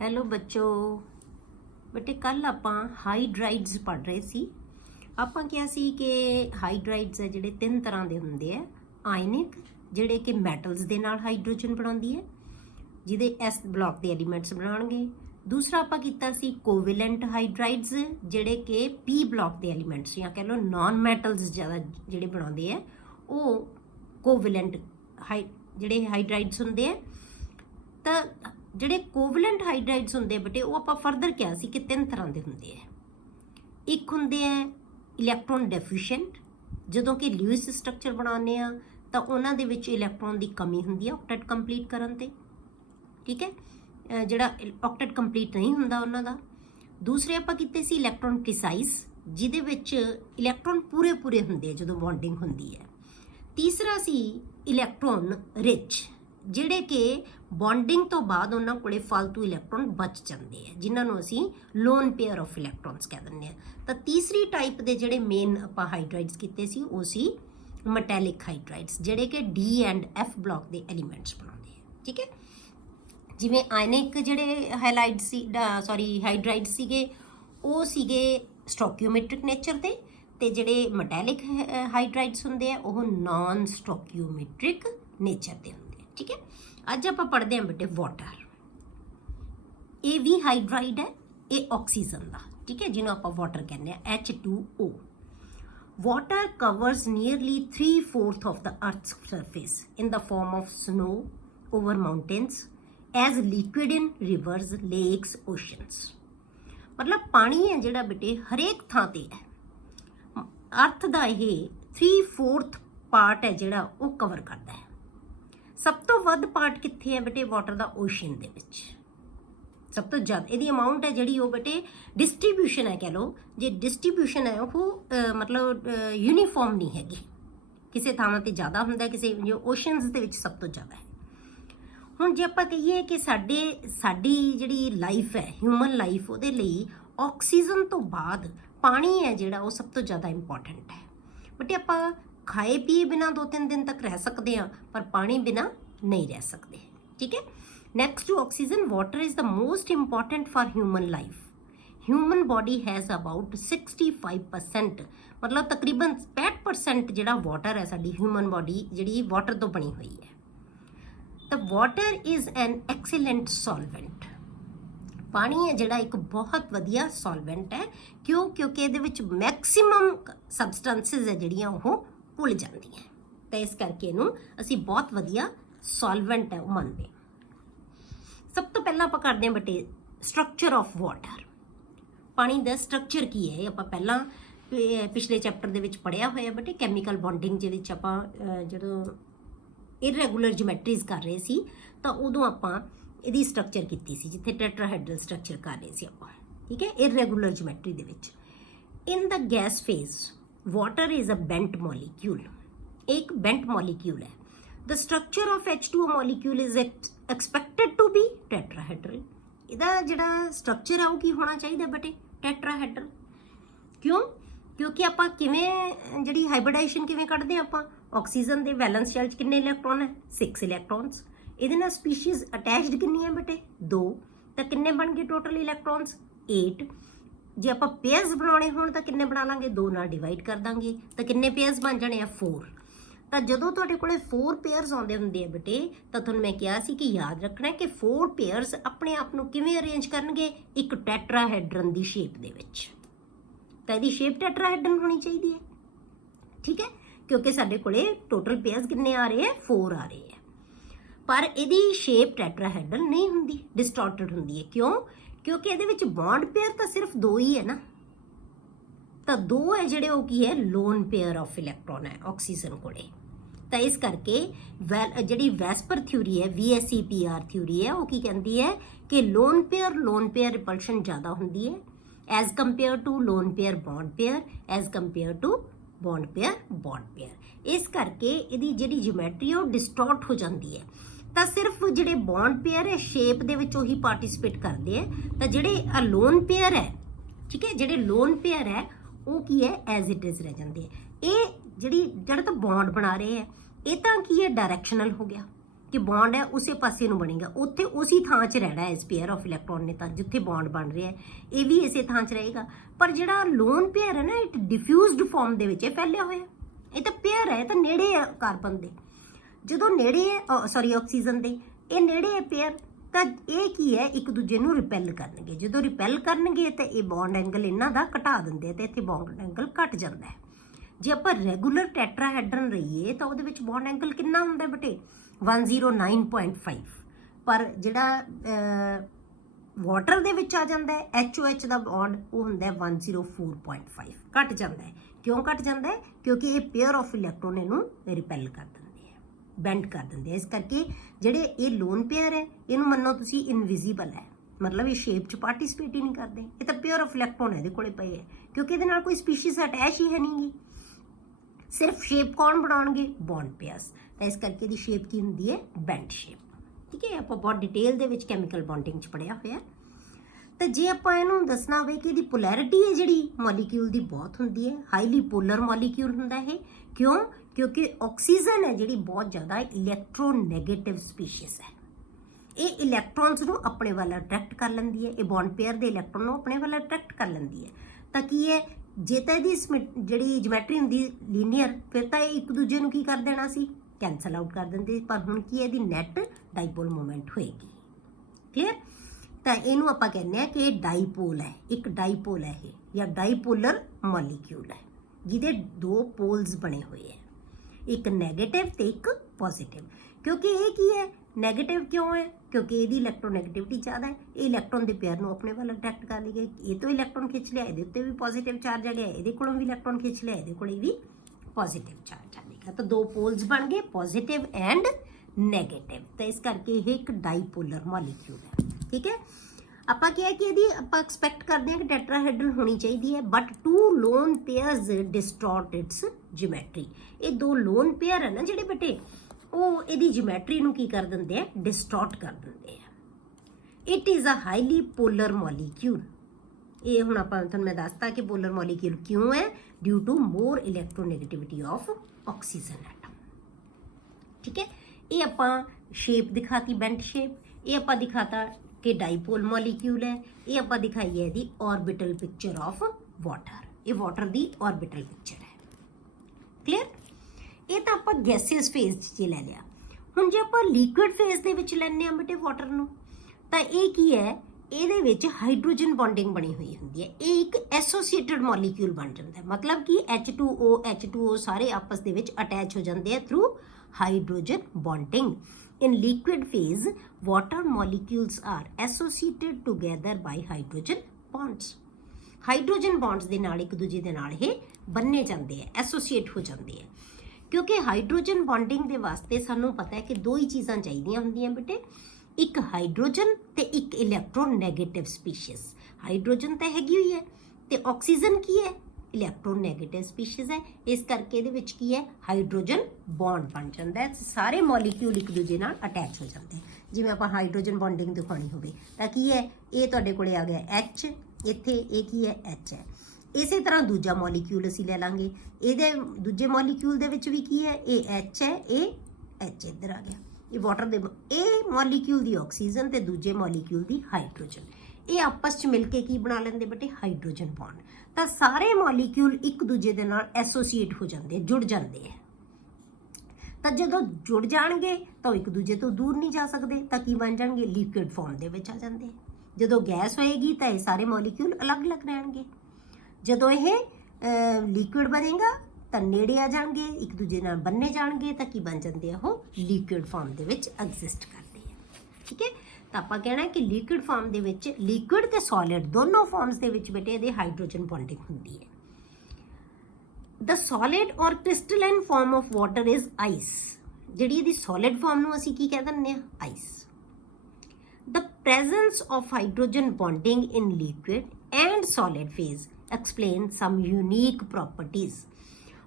Hello ਬੱਚੋ ਬੇਟੇ ਕੱਲ ਆਪਾਂ ਹਾਈਡਰਾਈਡਸ ਪੜ੍ਹ ਰਹੇ ਸੀ। ਆਪਾਂ ਕਿਹਾ ਸੀ ਕਿ ਹਾਈਡਰਾਈਡਸ ਹੈ ਜਿਹੜੇ ਤਿੰਨ ਤਰ੍ਹਾਂ ਦੇ ਹੁੰਦੇ ਆ। ਆਇਨਿਕ ਜਿਹੜੇ ਕਿ ਮੈਟਲਸ ਦੇ ਨਾਲ ਹਾਈਡਰੋਜਨ ਬਣਾਉਂਦੀ ਹੈ, ਜਿਹਦੇ ਐਸ ਬਲੌਕ ਦੇ ਐਲੀਮੈਂਟਸ ਬਣਾਉਣਗੇ। ਦੂਸਰਾ ਆਪਾਂ ਕੀਤਾ ਸੀ ਕੋਵੈਲੈਂਟ ਹਾਈਡਰਾਈਡਸ ਜਿਹੜੇ ਕਿ ਪੀ ਬਲੌਕ ਦੇ ਐਲੀਮੈਂਟਸ ਜਾਂ ਕਹਿ ਲਓ ਨਾਨ ਮੈਟਲਸ ਜ਼ਿਆਦਾ ਜਿਹੜੇ ਬਣਾਉਂਦੇ ਆ, ਉਹ ਕੋਵੈਲੈਂਟ ਜਿਹੜੇ ਹਾਈਡਰਾਈਡਸ ਹੁੰਦੇ ਆ। ਤਾਂ ਜਿਹੜੇ ਕੋਵੈਲੈਂਟ ਹਾਈਡਰਾਈਡਸ ਹੁੰਦੇ ਆ ਬੇਟੇ, ਉਹ ਆਪਾਂ ਫਰਦਰ ਕਿਹਾ ਸੀ ਕਿ ਤਿੰਨ ਤਰ੍ਹਾਂ ਦੇ ਹੁੰਦੇ ਆ। ਇੱਕ ਹੁੰਦੇ ਆ ਇਲੈਕਟ੍ਰੋਨ ਡੈਫੀਸ਼ੀਐਂਟ, ਜਦੋਂ ਕਿ ਲਿਊਇਸ ਸਟਰਕਚਰ ਬਣਾਉਂਦੇ ਆ ਤਾਂ ਉਹਨਾਂ ਦੇ ਵਿੱਚ ਇਲੈਕਟ੍ਰੋਨ ਦੀ ਕਮੀ ਹੁੰਦੀ ਆ ਆਕਟੇਟ ਕੰਪਲੀਟ ਕਰਨ ਤੇ, ਠੀਕ ਹੈ, ਜਿਹੜਾ ਆਕਟੇਟ ਕੰਪਲੀਟ ਨਹੀਂ ਹੁੰਦਾ ਉਹਨਾਂ ਦਾ। ਦੂਸਰੇ ਆਪਾਂ ਕੀਤੇ ਸੀ ਇਲੈਕਟ੍ਰੋਨ ਪ੍ਰੀਸਾਈਜ਼, ਜਿਹਦੇ ਵਿੱਚ ਇਲੈਕਟ੍ਰੋਨ ਪੂਰੇ ਹੁੰਦੇ ਆ ਜਦੋਂ ਬੌਂਡਿੰਗ ਹੁੰਦੀ ਹੈ। ਤੀਸਰਾ ਸੀ ਇਲੈਕਟ੍ਰੋਨ ਰਿਚ, ਜਿਹੜੇ ਕਿ ਬੌਂਡਿੰਗ ਤੋਂ ਬਾਅਦ ਉਹਨਾਂ ਕੋਲੇ ਫालतू ਇਲੈਕਟ੍ਰੋਨ ਬਚ ਜਾਂਦੇ ਆ, ਜਿਨ੍ਹਾਂ ਨੂੰ ਅਸੀਂ ਲੋਨ ਪੇਅਰ ਆਫ ਇਲੈਕਟ੍ਰੋਨਸ ਕਹਿ ਦਿੰਦੇ ਆ। ਤਾਂ ਤੀਸਰੀ ਟਾਈਪ ਦੇ ਜਿਹੜੇ ਮੇਨ ਆਪਾਂ ਹਾਈਡਰਾਈਡਸ ਕੀਤੇ ਸੀ ਉਹ ਸੀ ਮੈਟੈਲਿਕ ਹਾਈਡਰਾਈਡਸ, ਜਿਹੜੇ ਕਿ ਡੀ ਐਂਡ ਐਫ ਬਲੌਕ ਦੇ ਐਲੀਮੈਂਟਸ ਬਣਾਉਂਦੇ ਆ, ਠੀਕ ਹੈ। ਜਿਵੇਂ ਆਇਨਿਕ ਜਿਹੜੇ ਹਾਈਡਰਾਈਡਸ ਸੀਗੇ ਉਹ ਸੀਗੇ ਸਟੋਕਿਓਮੈਟ੍ਰਿਕ ਨੇਚਰ ਦੇ, ਤੇ ਜਿਹੜੇ ਮੈਟੈਲਿਕ ਹਾਈਡਰਾਈਡਸ ਹੁੰਦੇ ਆ ਉਹ ਨਾਨ ਸਟੋਕਿਓਮੈਟ੍ਰਿਕ ਨੇਚਰ ਦੇ ਹੁੰਦੇ ਆ, ਠੀਕ ਹੈ। ਅੱਜ ਆਪਾਂ ਪੜ੍ਹਦੇ ਹਾਂ ਬੇਟੇ ਵਾਟਰ। ਇਹ ਵੀ ਹਾਈਡਰਾਈਡ ਹੈ, ਇਹ ਆਕਸੀਜਨ ਦਾ, ਠੀਕ ਹੈ, ਜਿਹਨੂੰ ਆਪਾਂ ਵਾਟਰ ਕਹਿੰਦੇ ਆ, H2O। Water covers nearly 3/4 of the Earth's surface in the form of snow over mountains, as liquid in rivers, lakes, oceans। ਮਤਲਬ ਪਾਣੀ ਹੈ ਜਿਹੜਾ ਬੇਟੇ ਹਰੇਕ ਥਾਂ ਤੇ ਹੈ। ਅਰਥ ਦਾ ਇਹ 3/4 ਪਾਰਟ ਹੈ ਜਿਹੜਾ ਉਹ ਕਵਰ ਕਰਦਾ ਹੈ। ਸਭ ਤੋਂ ਵੱਧ ਪਾਰਟ ਕਿੱਥੇ ਹੈ ਬੇਟੇ ਵਾਟਰ ਦਾ? ਓਸ਼ਨ ਦੇ ਵਿੱਚ ਸਭ ਤੋਂ ਜ਼ਿਆਦਾ ਇਹਦੀ ਅਮਾਊਂਟ ਹੈ ਜਿਹੜੀ ਉਹ ਬੇਟੇ ਡਿਸਟ੍ਰੀਬਿਊਸ਼ਨ ਹੈ, ਕਹਿ ਲਓ ਜੇ ਡਿਸਟ੍ਰੀਬਿਊਸ਼ਨ ਹੈ ਉਹ ਮਤਲਬ ਯੂਨੀਫਾਰਮ ਨਹੀਂ ਹੈਗੀ, ਕਿਸੇ ਥਾਵਾਂ ਤੇ ਜ਼ਿਆਦਾ ਹੁੰਦਾ, ਕਿਸੇ ਓਸ਼ਨਸ ਦੇ ਵਿੱਚ ਸਭ ਤੋਂ ਜ਼ਿਆਦਾ ਹੈ। ਹੁਣ ਜੇ ਆਪਾਂ ਕਹੀਏ ਕਿ ਸਾਡੀ ਜਿਹੜੀ ਲਾਈਫ ਹੈ, ਹਿਊਮਨ ਲਾਈਫ, ਉਹਦੇ ਲਈ ਆਕਸੀਜਨ ਤੋਂ ਬਾਅਦ ਪਾਣੀ ਹੈ ਜਿਹੜਾ ਉਹ ਸਭ ਤੋਂ ਜ਼ਿਆਦਾ ਇੰਪੋਰਟੈਂਟ ਹੈ। ਬਟ ਆਪਾਂ ਖਾਏ ਪੀਏ ਬਿਨਾਂ 2-3 ਦਿਨ ਤੱਕ ਰਹਿ ਸਕਦੇ ਹਾਂ, ਪਰ ਪਾਣੀ ਬਿਨਾਂ ਨਹੀਂ ਰਹਿ ਸਕਦੇ, ਠੀਕ ਹੈ। Next to oxygen, water is the most important for human life. Human body has about 65%, ਮਤਲਬ ਤਕਰੀਬਨ 65% ਜਿਹੜਾ ਵਾਟਰ ਹੈ, ਸਾਡੀ ਹਿਊਮਨ ਬੋਡੀ ਜਿਹੜੀ ਵਾਟਰ ਤੋਂ ਬਣੀ ਹੋਈ ਹੈ। ਤਾਂ ਵਾਟਰ ਇਜ਼ ਐਨ ਐਕਸੀਲੈਂਟ ਸੋਲਵੈਂਟ। ਪਾਣੀ ਹੈ ਜਿਹੜਾ ਇੱਕ ਬਹੁਤ ਵਧੀਆ ਸੋਲਵੈਂਟ ਹੈ। ਕਿਉਂਕਿ ਇਹਦੇ ਵਿੱਚ ਮੈਕਸਿਮਮ ਸਬਸਟੈਂਸਿਸ ਹੈ ਜਿਹੜੀਆਂ ਉਹ ਭੁੱਲ ਜਾਂਦੀਆਂ, ਤਾਂ ਇਸ ਕਰਕੇ ਇਹਨੂੰ ਅਸੀਂ ਬਹੁਤ ਵਧੀਆ ਸੋਲਵੈਂਟ ਹੈ ਉਹ ਮੰਨਦੇ ਹਾਂ। ਸਭ ਤੋਂ ਪਹਿਲਾਂ ਆਪਾਂ ਕਰਦੇ ਹਾਂ ਬੇਟੇ ਸਟਰਕਚਰ ਆਫ ਵਾਟਰ। ਪਾਣੀ ਦਾ ਸਟਰਕਚਰ ਕੀ ਹੈ ਆਪਾਂ ਪਹਿਲਾਂ ਪਿਛਲੇ ਚੈਪਟਰ ਦੇ ਵਿੱਚ ਪੜ੍ਹਿਆ ਹੋਇਆ ਬੇਟੇ, ਕੈਮੀਕਲ ਬੌਂਡਿੰਗ, ਜਿਹਦੇ ਵਿੱਚ ਆਪਾਂ ਜਦੋਂ ਇਰੈਗੂਲਰ ਜਿਓਮੈਟਰੀਜ਼ ਕਰ ਰਹੇ ਸੀ ਤਾਂ ਉਦੋਂ ਆਪਾਂ ਇਹਦੀ ਸਟਰਕਚਰ ਕੀਤੀ ਸੀ, ਜਿੱਥੇ ਟੈਟਰਾਹੈਡਰਲ ਸਟਰਕਚਰ ਕਰ ਰਹੇ ਸੀ ਆਪਾਂ, ਠੀਕ ਹੈ, ਇਰੈਗੂਲਰ ਜਿਓਮੈਟਰੀ ਦੇ ਵਿੱਚ। In the gas phase water is a bent molecule, ਇੱਕ ਬੈਂਟ ਮੋਲੀਕਿਊਲ ਹੈ। The structure of H2O molecule is expected to be tetrahedral. ਇਹਦਾ ਜਿਹੜਾ ਸਟਰਕਚਰ ਹੈ ਉਹ ਕੀ ਹੋਣਾ ਚਾਹੀਦਾ ਬੇਟੇ? ਟੈਟਰਾਹੈਡਰਲ। ਕਿਉਂਕਿ ਆਪਾਂ ਕਿਵੇਂ ਜਿਹੜੀ ਹਾਈਬ੍ਰਿਡਾਈਜੇਸ਼ਨ ਕਿਵੇਂ ਕੱਢਦੇ ਹਾਂ ਆਪਾਂ? ਆਕਸੀਜਨ ਦੇ ਵੈਲੈਂਸ ਸ਼ੈਲ 'ਚ ਕਿੰਨੇ ਇਲੈਕਟ੍ਰੋਨ ਹੈ? 6 ਇਲੈਕਟ੍ਰੋਨਸ। ਇਹਦੇ ਨਾਲ ਸਪੀਸ਼ੀਜ਼ ਅਟੈਚਡ ਕਿੰਨੀ ਹੈ ਬੇਟੇ? 2। ਤਾਂ ਕਿੰਨੇ ਬਣ ਗਏ ਟੋਟਲ ਇਲੈਕਟ੍ਰੋਨਸ? 8। ਜੇ ਆਪਾਂ ਪੇਅਰਸ ਬਣਾਉਣੇ ਹੋਣ ਤਾਂ ਕਿੰਨੇ ਬਣਾ ਲਾਂਗੇ? 2 ਨਾਲ ਡਿਵਾਈਡ ਕਰ ਦਾਂਗੇ ਤਾਂ ਕਿੰਨੇ ਪੇਅਰਸ ਬਣ ਜਾਣੇ ਆ? 4। ਤਾਂ ਜਦੋਂ ਤੁਹਾਡੇ ਕੋਲੇ 4 ਪੇਅਰਸ ਆਉਂਦੇ ਹੁੰਦੇ ਆ ਬੇਟੇ, ਤਾਂ ਤੁਹਾਨੂੰ ਮੈਂ ਕਿਹਾ ਸੀ ਕਿ ਯਾਦ ਰੱਖਣਾ ਕਿ 4 ਪੇਅਰਸ ਆਪਣੇ ਆਪ ਨੂੰ ਕਿਵੇਂ ਅਰੇਂਜ ਕਰਨਗੇ? ਇੱਕ ਟੈਟਰਾਹੈਡਰਨ ਦੀ ਸ਼ੇਪ ਦੇ ਵਿੱਚ। ਤਾਂ ਇਹਦੀ ਸ਼ੇਪ ਟੈਟਰਾਹੈਡਰਨ ਹੋਣੀ ਚਾਹੀਦੀ ਹੈ, ਠੀਕ ਹੈ, ਕਿਉਂਕਿ ਸਾਡੇ ਕੋਲੇ ਟੋਟਲ ਪੇਅਰਸ ਕਿੰਨੇ ਆ ਰਹੇ ਆ? 4 ਆ ਰਹੇ ਆ। ਪਰ ਇਹਦੀ ਸ਼ੇਪ ਟੈਟਰਾਹੈਡਰਨ ਨਹੀਂ ਹੁੰਦੀ, ਡਿਸਟੋਰਟਡ ਹੁੰਦੀ ਹੈ। ਕਿਉਂਕਿ ਇਹਦੇ ਵਿੱਚ ਬੌਂਡ ਪੇਅਰ ਤਾਂ ਸਿਰਫ 2 ਹੀ ਹੈ ਨਾ। ਤਾਂ 2 ਹੈ ਜਿਹੜੇ ਉਹ ਕੀ ਹੈ? ਲੋਨ ਪੇਅਰ ਆਫ ਇਲੈਕਟ੍ਰੋਨ ਹੈ ਆਕਸੀਜਨ ਕੋਲੇ। ਤਾਂ ਇਸ ਕਰਕੇ ਜਿਹੜੀ ਵੈਸਪਰ ਥਿਊਰੀ ਹੈ, VSEPR ਥਿਊਰੀ ਹੈ, ਉਹ ਕੀ ਕਹਿੰਦੀ ਹੈ ਕਿ ਲੋਨ ਪੇਅਰ ਰਿਪਲਸ਼ਨ ਜ਼ਿਆਦਾ ਹੁੰਦੀ ਹੈ as compare to lone pair bond pair, as compare to bond pair. ਇਸ ਕਰਕੇ ਇਹਦੀ ਜਿਹੜੀ ਜਿਓਮੈਟਰੀ ਉਹ ਡਿਸਟੋਰਟ ਹੋ ਜਾਂਦੀ ਹੈ। ਤਾਂ ਸਿਰਫ ਜਿਹੜੇ ਬੌਂਡ ਪੇਅਰ ਹੈ ਸ਼ੇਪ ਦੇ ਵਿੱਚ ਉਹੀ ਪਾਰਟਿਸਿਪੇਟ ਕਰਦੇ ਆ, ਤਾਂ ਜਿਹੜੇ ਲੋਨ ਪੇਅਰ ਹੈ, ਠੀਕ ਹੈ, ਜਿਹੜੇ ਲੋਨ ਪੇਅਰ ਹੈ ਉਹ ਕੀ ਹੈ? ਐਜ਼ ਇਟ ਇਜ਼ ਰਹਿ ਜਾਂਦੇ ਆ। ਇਹ ਜਿਹੜਾ ਤਾਂ ਬੌਂਡ ਬਣਾ ਰਹੇ ਹੈ, ਇਹ ਤਾਂ ਕੀ ਹੈ? ਡਾਇਰੈਕਸ਼ਨਲ ਹੋ ਗਿਆ। ਕਿ ਬੌਂਡ ਹੈ ਉਸੇ ਪਾਸੇ ਨੂੰ ਬਣੇਗਾ, ਉੱਥੇ ਉਸੇ ਥਾਂ 'ਚ ਰਹਿਣਾ ਹੈ ਇਸ ਪੇਅਰ ਆਫ ਇਲੈਕਟ੍ਰੋਨ ਨੇ, ਤਾਂ ਜਿੱਥੇ ਬੌਂਡ ਬਣ ਰਿਹਾ ਹੈ ਇਹ ਵੀ ਇਸੇ ਥਾਂ 'ਚ ਰਹੇਗਾ। ਪਰ ਜਿਹੜਾ ਲੋਨ ਪੇਅਰ ਹੈ ਨਾ, ਇਹ ਡਿਫਿਊਜ਼ਡ ਫਾਰਮ ਦੇ ਵਿੱਚ ਫੈਲਿਆ ਹੋਇਆ, ਇਹ ਤਾਂ ਪੇਅਰ ਹੈ, ਤਾਂ ਨੇੜੇ ਹੈ ਕਾਰਬਨ ਦੇ, ਜਦੋਂ ਨੇੜੇ ਹੈ ਸੌਰੀ ਆਕਸੀਜਨ ਦੇ, ਇਹ ਨੇੜੇ ਹੈ ਪੇਅਰ, ਤਾਂ ਇਹ ਕੀ ਹੈ ਇੱਕ ਦੂਜੇ ਨੂੰ ਰਿਪੈਲ ਕਰਨਗੇ। ਜਦੋਂ ਰਿਪੈਲ ਕਰਨਗੇ ਤਾਂ ਇਹ ਬੌਂਡ ਐਂਗਲ ਇਹਨਾਂ ਦਾ ਘਟਾ ਦਿੰਦੇ ਆ, ਤੇ ਇੱਥੇ ਬੌਂਡ ਐਂਗਲ ਘਟ ਜਾਂਦਾ ਹੈ। ਜੇ ਆਪਾਂ ਰੈਗੂਲਰ ਟੈਟਰਾਹੈਡਰਨ ਰਹੀਏ ਤਾਂ ਉਹਦੇ ਵਿੱਚ ਬੌਂਡ ਐਂਗਲ ਕਿੰਨਾ ਹੁੰਦਾ ਬੇਟੇ, 109.5, ਪਰ ਜਿਹੜਾ ਵਾਟਰ ਦੇ ਵਿੱਚ ਆ ਜਾਂਦਾ ਹੈ HOH ਦਾ ਬੌਂਡ, ਉਹ ਹੁੰਦਾ ਹੈ 104.5, ਘਟ ਜਾਂਦਾ ਹੈ। ਕਿਉਂ ਘਟ ਜਾਂਦਾ ਹੈ? ਕਿਉਂਕਿ ਇਹ ਪੇਅਰ ਆਫ ਇਲੈਕਟ੍ਰੋਨ ਇਹਨੂੰ ਰਿਪੈਲ ਕਰ ਦਿੰਦੇ ਆ, ਬੈਂਡ ਕਰ ਦਿੰਦੇ ਆ। ਇਸ ਕਰਕੇ ਜਿਹੜੇ ਇਹ ਲੋਨ ਪੇਅਰ ਹੈ, ਇਹਨੂੰ ਮੰਨੋ ਤੁਸੀਂ ਇਨਵਿਜ਼ੀਬਲ ਹੈ, ਮਤਲਬ ਇਹ ਸ਼ੇਪ 'ਚ ਪਾਰਟਿਸਿਪੇਟ ਹੀ ਨਹੀਂ ਕਰਦੇ, ਇਹ ਤਾਂ ਪੇਅਰ ਆਫ ਇਲੈਕਟ੍ਰੋਨ ਇਹਦੇ ਕੋਲੇ ਪਏ ਹੈ, ਕਿਉਂਕਿ ਇਹਦੇ ਨਾਲ ਕੋਈ ਸਪੀਸ਼ੀਜ਼ ਅਟੈਚ ਹੀ ਹੈ ਨਹੀਂਗੀ, ਸਿਰਫ ਸ਼ੇਪ ਕੌਣ ਬਣਾਉਣਗੇ, ਬੌਂਡ ਪੇਅਰਸ। ਤਾਂ ਇਸ ਕਰਕੇ ਇਹਦੀ ਸ਼ੇਪ ਕੀ ਹੁੰਦੀ ਹੈ, ਬੈਂਡ ਸ਼ੇਪ। ਠੀਕ ਹੈ, ਆਪਾਂ ਬਹੁਤ ਡਿਟੇਲ ਦੇ ਵਿੱਚ ਕੈਮੀਕਲ ਬੌਂਡਿੰਗ 'ਚ ਪੜ੍ਹਿਆ ਹੋਇਆ। ਤਾਂ ਜੇ ਆਪਾਂ ਇਹਨੂੰ ਦੱਸਣਾ ਹੋਵੇ ਕਿ ਇਹਦੀ ਪੋਲੈਰਿਟੀ ਹੈ ਜਿਹੜੀ ਮੋਲੀਕਿਊਲ ਦੀ ਬਹੁਤ ਹੁੰਦੀ ਹੈ, ਹਾਈਲੀ ਪੋਲਰ ਮੋਲੀਕਿਊਲ ਹੁੰਦਾ ਇਹ। ਕਿਉਂ? ਕਿਉਂਕਿ ਆਕਸੀਜਨ ਹੈ ਜਿਹੜੀ ਬਹੁਤ ਜ਼ਿਆਦਾ ਇਲੈਕਟ੍ਰੋਨੈਗੇਟਿਵ ਸਪੀਸ਼ੀਜ਼ ਹੈ, ਇਹ ਇਲੈਕਟ੍ਰੋਨਸ ਨੂੰ ਆਪਣੇ ਵੱਲ ਅਟਰੈਕਟ ਕਰ ਲੈਂਦੀ ਹੈ, ਇਹ ਬੌਂਡ ਪੇਅਰ ਦੇ ਇਲੈਕਟ੍ਰੋਨ ਨੂੰ ਆਪਣੇ ਵੱਲ ਅਟਰੈਕਟ ਕਰ ਲੈਂਦੀ ਹੈ। ਤਾਂ ਕੀ ਹੈ, ਜੇ ਤਾਂ ਇਹਦੀ ਜਿਹੜੀ ਜਿਓਮੈਟਰੀ ਹੁੰਦੀ ਲੀਨੀਅਰ, ਫਿਰ ਤਾਂ ਇਹ ਇੱਕ ਦੂਜੇ ਨੂੰ ਕੀ ਕਰ ਦੇਣਾ ਸੀ, ਕੈਂਸਲ ਆਊਟ ਕਰ ਦਿੰਦੇ, ਪਰ ਹੁਣ ਕੀ ਹੈ, ਇਹਦੀ ਨੈਟ ਡਾਈਪੋਲ ਮੂਵਮੈਂਟ ਹੋਏਗੀ। ਕਲੀਅਰ? ਤਾਂ ਇਹਨੂੰ ਆਪਾਂ ਕਹਿੰਦੇ ਆ ਕਿ ਇਹ ਡਾਈਪੋਲ ਹੈ, ਇੱਕ ਡਾਈਪੋਲ ਹੈ ਇਹ, ਜਾਂ ਡਾਈਪੋਲਰ ਮੋਲੀਕਿਊਲ ਹੈ ਜਿਹਦੇ ਦੋ ਪੋਲਸ ਬਣੇ ਹੋਏ ਹੈ, ਇੱਕ ਨੈਗੇਟਿਵ ਤੇ ਇੱਕ ਪੋਜ਼ਿਟਿਵ। ਕਿਉਂਕਿ ਇਹ ਕੀ ਹੈ, ਨੈਗੇਟਿਵ ਕਿਉਂ ਹੈ? ਕਿਉਂਕਿ ਇਹਦੀ ਇਲੈਕਟ੍ਰੋਨੈਗੇਟਿਵਿਟੀ ਜ਼ਿਆਦਾ ਹੈ, ਇਹ ਇਲੈਕਟ੍ਰੋਨ ਦੇ ਪੇਅਰ ਨੂੰ ਆਪਣੇ ਵੱਲ ਅਟਰੈਕਟ ਕਰ ਲੇਗਾ, ਇਹ ਤੋਂ ਇਲੈਕਟ੍ਰੋਨ ਖਿੱਚ ਲਿਆ, ਇਹਦੇ ਉੱਤੇ ਵੀ ਪੋਜ਼ਿਟਿਵ ਚਾਰਜ ਆ ਗਿਆ, ਇਹਦੇ ਕੋਲੋਂ ਵੀ ਇਲੈਕਟ੍ਰੋਨ ਖਿੱਚ ਲਿਆ, ਇਹਦੇ ਕੋਲੇ ਵੀ ਪੋਜ਼ਿਟਿਵ ਚਾਰਜ ਆ ਜਾਏਗਾ। ਤਾਂ ਦੋ ਪੋਲਸ ਬਣ ਗਏ, ਪੋਜ਼ਿਟਿਵ ਐਂਡ ਨੈਗੇਟਿਵ। ਤਾਂ ਇਸ ਕਰਕੇ ਇਹ ਇੱਕ ਡਾਈਪੋਲਰ ਮੋਲੀਕਿਊਲ ਹੈ। ਠੀਕ ਹੈ, ਆਪਾਂ ਕਿਹਾ ਕਿ ਇਹਦੀ ਆਪਾਂ ਐਕਸਪੈਕਟ ਕਰਦੇ ਹਾਂ ਕਿ ਟੈਟਰਾਹੈਡਰਨ ਹੋਣੀ ਚਾਹੀਦੀ ਹੈ, but two lone pairs distort its geometry. ਇਹ ਦੋ ਲੋਨ ਪੇਅਰ ਹੈ ਨਾ ਜਿਹੜੇ ਬੇਟੇ, ਉਹ ਇਹਦੀ ਜਿਓਮੈਟਰੀ ਨੂੰ ਕੀ ਕਰ ਦਿੰਦੇ ਆ, ਡਿਸਟੋਰਟ ਕਰ ਦਿੰਦੇ ਆ। It is a highly polar molecule. ਇਹ ਹੁਣ ਆਪਾਂ ਤੁਹਾਨੂੰ ਮੈਂ ਦੱਸਤਾ ਕਿ ਪੋਲਰ ਮੋਲੀਕਿਊਲ ਕਿਉਂ ਹੈ, due to more electronegativity of oxygen atom. ਠੀਕ ਹੈ, ਇਹ ਆਪਾਂ ਸ਼ੇਪ ਦਿਖਾਤੀ, ਬੈਂਡ ਸ਼ੇਪ। ਇਹ ਆਪਾਂ ਦਿਖਾਤਾ ਕਿ ਡਾਈਪੋਲ ਮੋਲੀਕਿਊਲ ਹੈ। ਇਹ ਆਪਾਂ ਦਿਖਾਈ ਹੈ ਇਹਦੀ ਆਰਬਿਟਲ ਪਿਕਚਰ ਆਫ ਵਾਟਰ, ਇਹ ਵਾਟਰ ਦੀ ਆਰਬਿਟਲ ਪਿਕਚਰ ਹੈ। ਕਲੀਅਰ? ਇਹ ਤਾਂ ਆਪਾਂ ਗੈਸਿਅਸ ਫੇਜ਼ 'ਚ ਲੈ ਲਿਆ। ਹੁਣ ਜੇ ਆਪਾਂ ਲਿਕੁਇਡ ਫੇਜ਼ ਦੇ ਵਿੱਚ ਲੈਂਦੇ ਹਾਂ ਬੇਟੇ ਵਾਟਰ ਨੂੰ, ਤਾਂ ਇਹ ਕੀ ਹੈ, ਇਹਦੇ ਵਿੱਚ ਹਾਈਡਰੋਜਨ ਬੌਂਡਿੰਗ ਬਣੀ ਹੋਈ ਹੁੰਦੀ ਹੈ, ਇਹ ਇੱਕ ਐਸੋਸੀਏਟਡ ਮੋਲੀਕਿਊਲ ਬਣ ਜਾਂਦਾ ਹੈ। ਮਤਲਬ ਕਿ H2O ਸਾਰੇ ਆਪਸ ਦੇ ਵਿੱਚ ਅਟੈਚ ਹੋ ਜਾਂਦੇ ਆ through hydrogen bonding. In liquid phase, water molecules are associated together by hydrogen bonds. Hydrogen bonds ਦੇ ਨਾਲ ਇੱਕ ਦੂਜੇ ਦੇ ਨਾਲ ਇਹ ਬੰਨੇ ਜਾਂਦੇ ਆ, ਐਸੋਸੀਏਟ ਹੋ ਜਾਂਦੇ ਆ। ਕਿਉਂਕਿ ਹਾਈਡਰੋਜਨ ਬੌਂਡਿੰਗ ਦੇ ਵਾਸਤੇ ਸਾਨੂੰ ਪਤਾ ਹੈ ਕਿ ਦੋ ਹੀ ਚੀਜ਼ਾਂ ਚਾਹੀਦੀਆਂ ਹੁੰਦੀਆਂ ਬੇਟੇ, ਇੱਕ ਹਾਈਡਰੋਜਨ ਤੇ ਇੱਕ ਇਲੈਕਟ੍ਰੋਨੈਗੇਟਿਵ ਸਪੀਸ਼ੀਜ਼। ਹਾਈਡਰੋਜਨ ਤਾਂ ਹੈਗੀ ਹੋਈ ਹੈ, ਤੇ ਆਕਸੀਜਨ ਕੀ ਹੈ, ਇਲੈਕਟ੍ਰੋਨੈਗੇਟਿਵ ਸਪੀਸ਼ੀਜ਼ ਹੈ। ਇਸ ਕਰਕੇ ਇਹਦੇ ਵਿੱਚ ਕੀ ਹੈ, ਹਾਈਡਰੋਜਨ ਬੌਂਡ ਬਣ ਜਾਂਦਾ ਹੈ, ਸਾਰੇ ਮੋਲੀਕਿਊਲ ਇੱਕ ਦੂਜੇ ਨਾਲ ਅਟੈਚ ਹੋ ਜਾਂਦੇ ਹੈ। ਜਿਵੇਂ ਆਪਾਂ ਹਾਈਡਰੋਜਨ ਬੌਂਡਿੰਗ ਦਿਖਾਉਣੀ ਹੋਵੇ ਤਾਂ ਕੀ ਹੈ, ਇਹ ਤੁਹਾਡੇ ਕੋਲੇ ਆ ਗਿਆ H, ਇੱਥੇ ਇਹ ਕੀ ਹੈ, H ਹੈ। ਇਸੇ ਤਰ੍ਹਾਂ ਦੂਜਾ ਮੋਲੀਕਿਊਲ ਅਸੀਂ ਲੈ ਲਾਂਗੇ, ਇਹਦੇ ਦੂਜੇ ਮੋਲੀਕਿਊਲ ਦੇ ਵਿੱਚ ਵੀ ਕੀ ਹੈ, ਇਹ H ਹੈ, ਇਹ H ਇੱਧਰ ਆ ਗਿਆ। ਇਹ ਵਾਟਰ ਦੇ, ਇਹ ਮੋਲੀਕਿਊਲ ਦੀ ਆਕਸੀਜਨ ਤੇ ਦੂਜੇ ਮੋਲੀਕਿਊਲ ਦੀ ਹਾਈਡਰੋਜਨ, ਇਹ ਆਪਸ 'ਚ ਮਿਲ ਕੇ ਕੀ ਬਣਾ ਲੈਂਦੇ ਬੇਟੇ, ਹਾਈਡਰੋਜਨ ਬੌਂਡ। ਤਾਂ ਸਾਰੇ ਮੋਲੀਕਿਊਲ ਇੱਕ ਦੂਜੇ ਦੇ ਨਾਲ ਐਸੋਸੀਏਟ ਹੋ ਜਾਂਦੇ, ਜੁੜ ਜਾਂਦੇ ਹੈ। ਤਾਂ ਜਦੋਂ ਜੁੜ ਜਾਣਗੇ ਤਾਂ ਇੱਕ ਦੂਜੇ ਤੋਂ ਦੂਰ ਨਹੀਂ ਜਾ ਸਕਦੇ, ਤਾਂ ਕੀ ਬਣ ਜਾਣਗੇ, ਲਿਕੁਇਡ ਫਾਰਮ ਦੇ ਵਿੱਚ ਆ ਜਾਂਦੇ। ਜਦੋਂ ਗੈਸ ਹੋਏਗੀ ਤਾਂ ਇਹ ਸਾਰੇ ਮੋਲੀਕਿਊਲ ਅਲੱਗ-ਅਲੱਗ ਰਹਿਣਗੇ। ਜਦੋਂ ਇਹ ਲਿਕੁਇਡ ਬਣੇਗਾ ਤਾਂ ਨੇੜੇ ਆ ਜਾਣਗੇ, ਇੱਕ ਦੂਜੇ ਨਾਲ ਬੰਨੇ ਜਾਣਗੇ, ਤਾਂ ਕੀ ਬਣ ਜਾਂਦੇ ਆ, ਉਹ ਲਿਕੁਇਡ ਫਾਰਮ ਦੇ ਵਿੱਚ ਐਗਜ਼ਿਸਟ ਕਰਦੇ ਆ। ਠੀਕ ਹੈ, ਤਾਂ ਆਪਾਂ ਕਹਿਣਾ ਕਿ ਲਿਕੁਇਡ ਫਾਰਮ ਦੇ ਵਿੱਚ, ਲਿਕੁਇਡ ਤੇ ਸੋਲਿਡ ਦੋਨੋਂ ਫਾਰਮਸ ਦੇ ਵਿੱਚ ਬੇਟੇ ਇਹਦੇ ਹਾਈਡਰੋਜਨ ਬੌਂਡਿੰਗ ਹੁੰਦੀ ਹੈ। The solid or crystalline form of water is ice. ਜਿਹੜੀ ਇਹਦੀ solid form ਨੂੰ ਅਸੀਂ ਕੀ ਕਹਿ ਦਿੰਦੇ ਆ, ice. The presence of hydrogen bonding in liquid and solid phase explains some unique properties.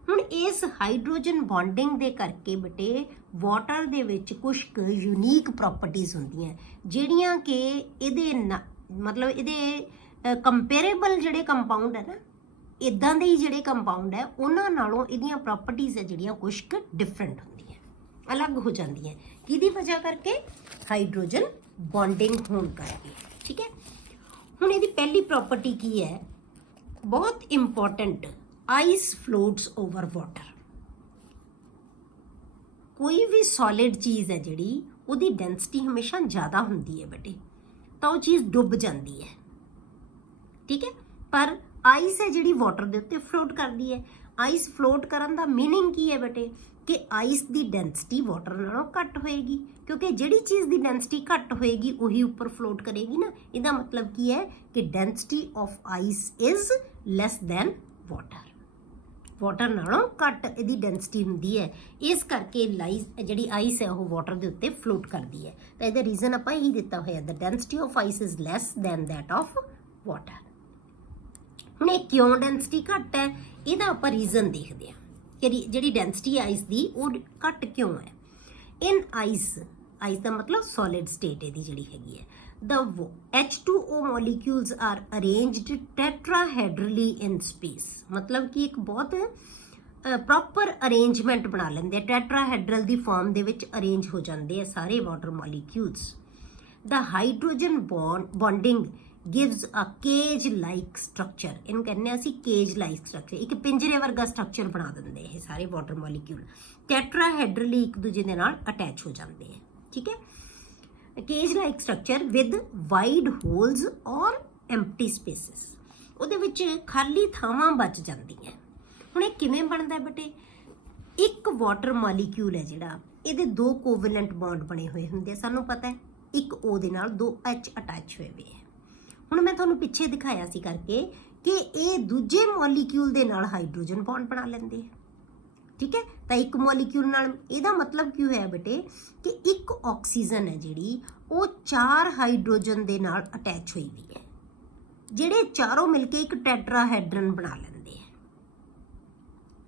ਹੁਣ ਇਸ ਹਾਈਡਰੋਜਨ ਬੌਂਡਿੰਗ ਦੇ ਕਰਕੇ ਬੇਟੇ ਵਾਟਰ ਦੇ ਵਿੱਚ ਕੁਝ ਕੁ ਯੂਨੀਕ ਪ੍ਰੋਪਰਟੀਜ਼ ਹੁੰਦੀਆਂ ਜਿਹੜੀਆਂ ਕਿ ਇਹਦੇ ਮਤਲਬ ਇਹਦੇ ਕੰਪੇਰੇਬਲ ਜਿਹੜੇ ਕੰਪਾਊਂਡ ਹੈ ਨਾ, ਇਦਾਂ ਦੇ ਹੀ ਜਿਹੜੇ ਕੰਪਾਊਂਡ ਹੈ ਉਹਨਾਂ ਨਾਲੋਂ ਇਹਦੀਆਂ ਪ੍ਰੋਪਰਟੀਜ਼ ਹੈ ਜਿਹੜੀਆਂ ਕੁਝ ਕੁ ਡਿਫਰੈਂਟ ਹੁੰਦੀਆਂ। अलग हो जाती हैं किहदी वजह करके हाइड्रोजन बॉन्डिंग होने करके। ठीक है, हुण इहदी पहली प्रॉपर्टी की है, बहुत important, ice floats over water. कोई भी सॉलिड चीज़ है जिहड़ी उहदी डेंसिटी हमेशा ज़्यादा हुंदी है बेटे, तो वो चीज़ डुब जाती है। ठीक है, पर आइस है जिहड़ी वाटर दे उत्ते फ्लोट करती है। आइस फ्लोट करन दा मीनिंग की है बेटे कि आइस दी डेंसिटी वाटर नालों घट होएगी, क्योंकि जिहड़ी चीज़ दी डेंसिटी घट होएगी उही ऊपर फ्लोट करेगी ना। इहदा मतलब की है कि density of ice is less than water, water नालों घट इहदी डेंसिटी हुंदी है, इस करके जिहड़ी आइस है वो वाटर दे उत्ते फ्लोट करती है। तो इहदा रीजन आपां यही दिता होया, the density of ice is less than that of water. हुण ये क्यों डेंसिटी घट है, इहदा आपां रीजन देखते हैं कि जिहड़ी डेंसिटी आइस दी वो घट क्यों है। इन आइस, आइस का मतलब सॉलिड स्टेट इहदी जिहड़ी हैगी है, the H2O molecules are arranged tetrahedrally in space. मतलब कि एक बहुत प्रॉपर अरेंजमेंट बना लेंदे, टेट्राहेड्रल दी फॉर्म दे विच अरेंज हो जाते हैं सारे water molecules. The hydrogen bonding gives a cage like structure, इन्हूं कहने असीं केज लाइक स्ट्रक्चर, एक पिंजरे वर्गा स्ट्रक्चर बना दिंदे ये सारे वाटर मॉलिक्यूल, टेट्राहेड्रली एक दूजे दे नाल अटैच हो जाते हैं। ठीक है, cage like structure with wide holes और एम्प्टी स्पेसिस, ਉਹਦੇ ਵਿੱਚ ਖਾਲੀ ਥਾਵਾਂ ਬਚ ਜਾਂਦੀਆਂ। ਹੁਣ ਇਹ ਕਿਵੇਂ ਬਣਦਾ ਬੇਟੇ, ਇੱਕ ਵਾਟਰ ਮੋਲੀਕਿਊਲ ਹੈ ਜਿਹੜਾ, ਇਹਦੇ ਦੋ ਕੋਵੈਲੈਂਟ ਬੌਂਡ ਬਣੇ ਹੋਏ ਹੁੰਦੇ, ਸਾਨੂੰ ਪਤਾ ਹੈ, ਇੱਕ O ਦੇ ਨਾਲ ਦੋ H ਅਟੈਚ ਹੋਏ ਹੋਏ ਹੈ। ਹੁਣ ਮੈਂ ਤੁਹਾਨੂੰ ਪਿੱਛੇ ਦਿਖਾਇਆ ਸੀ ਕਰਕੇ ਕਿ ਇਹ ਦੂਜੇ ਮੋਲੀਕਿਊਲ ਦੇ ਨਾਲ ਹਾਈਡਰੋਜਨ ਬੌਂਡ ਬਣਾ ਲੈਂਦੇ ਆ। ठीक है, तो एक मॉलिक्यूल नाल इहदा मतलब की होया बेटे कि एक ऑक्सीजन है जिहड़ी वो 4 हाइड्रोजन दे नाल अटैच हुई हुई है, जिहड़े चारों मिलके एक टेट्राहेड्रन बना लेंदे हैं।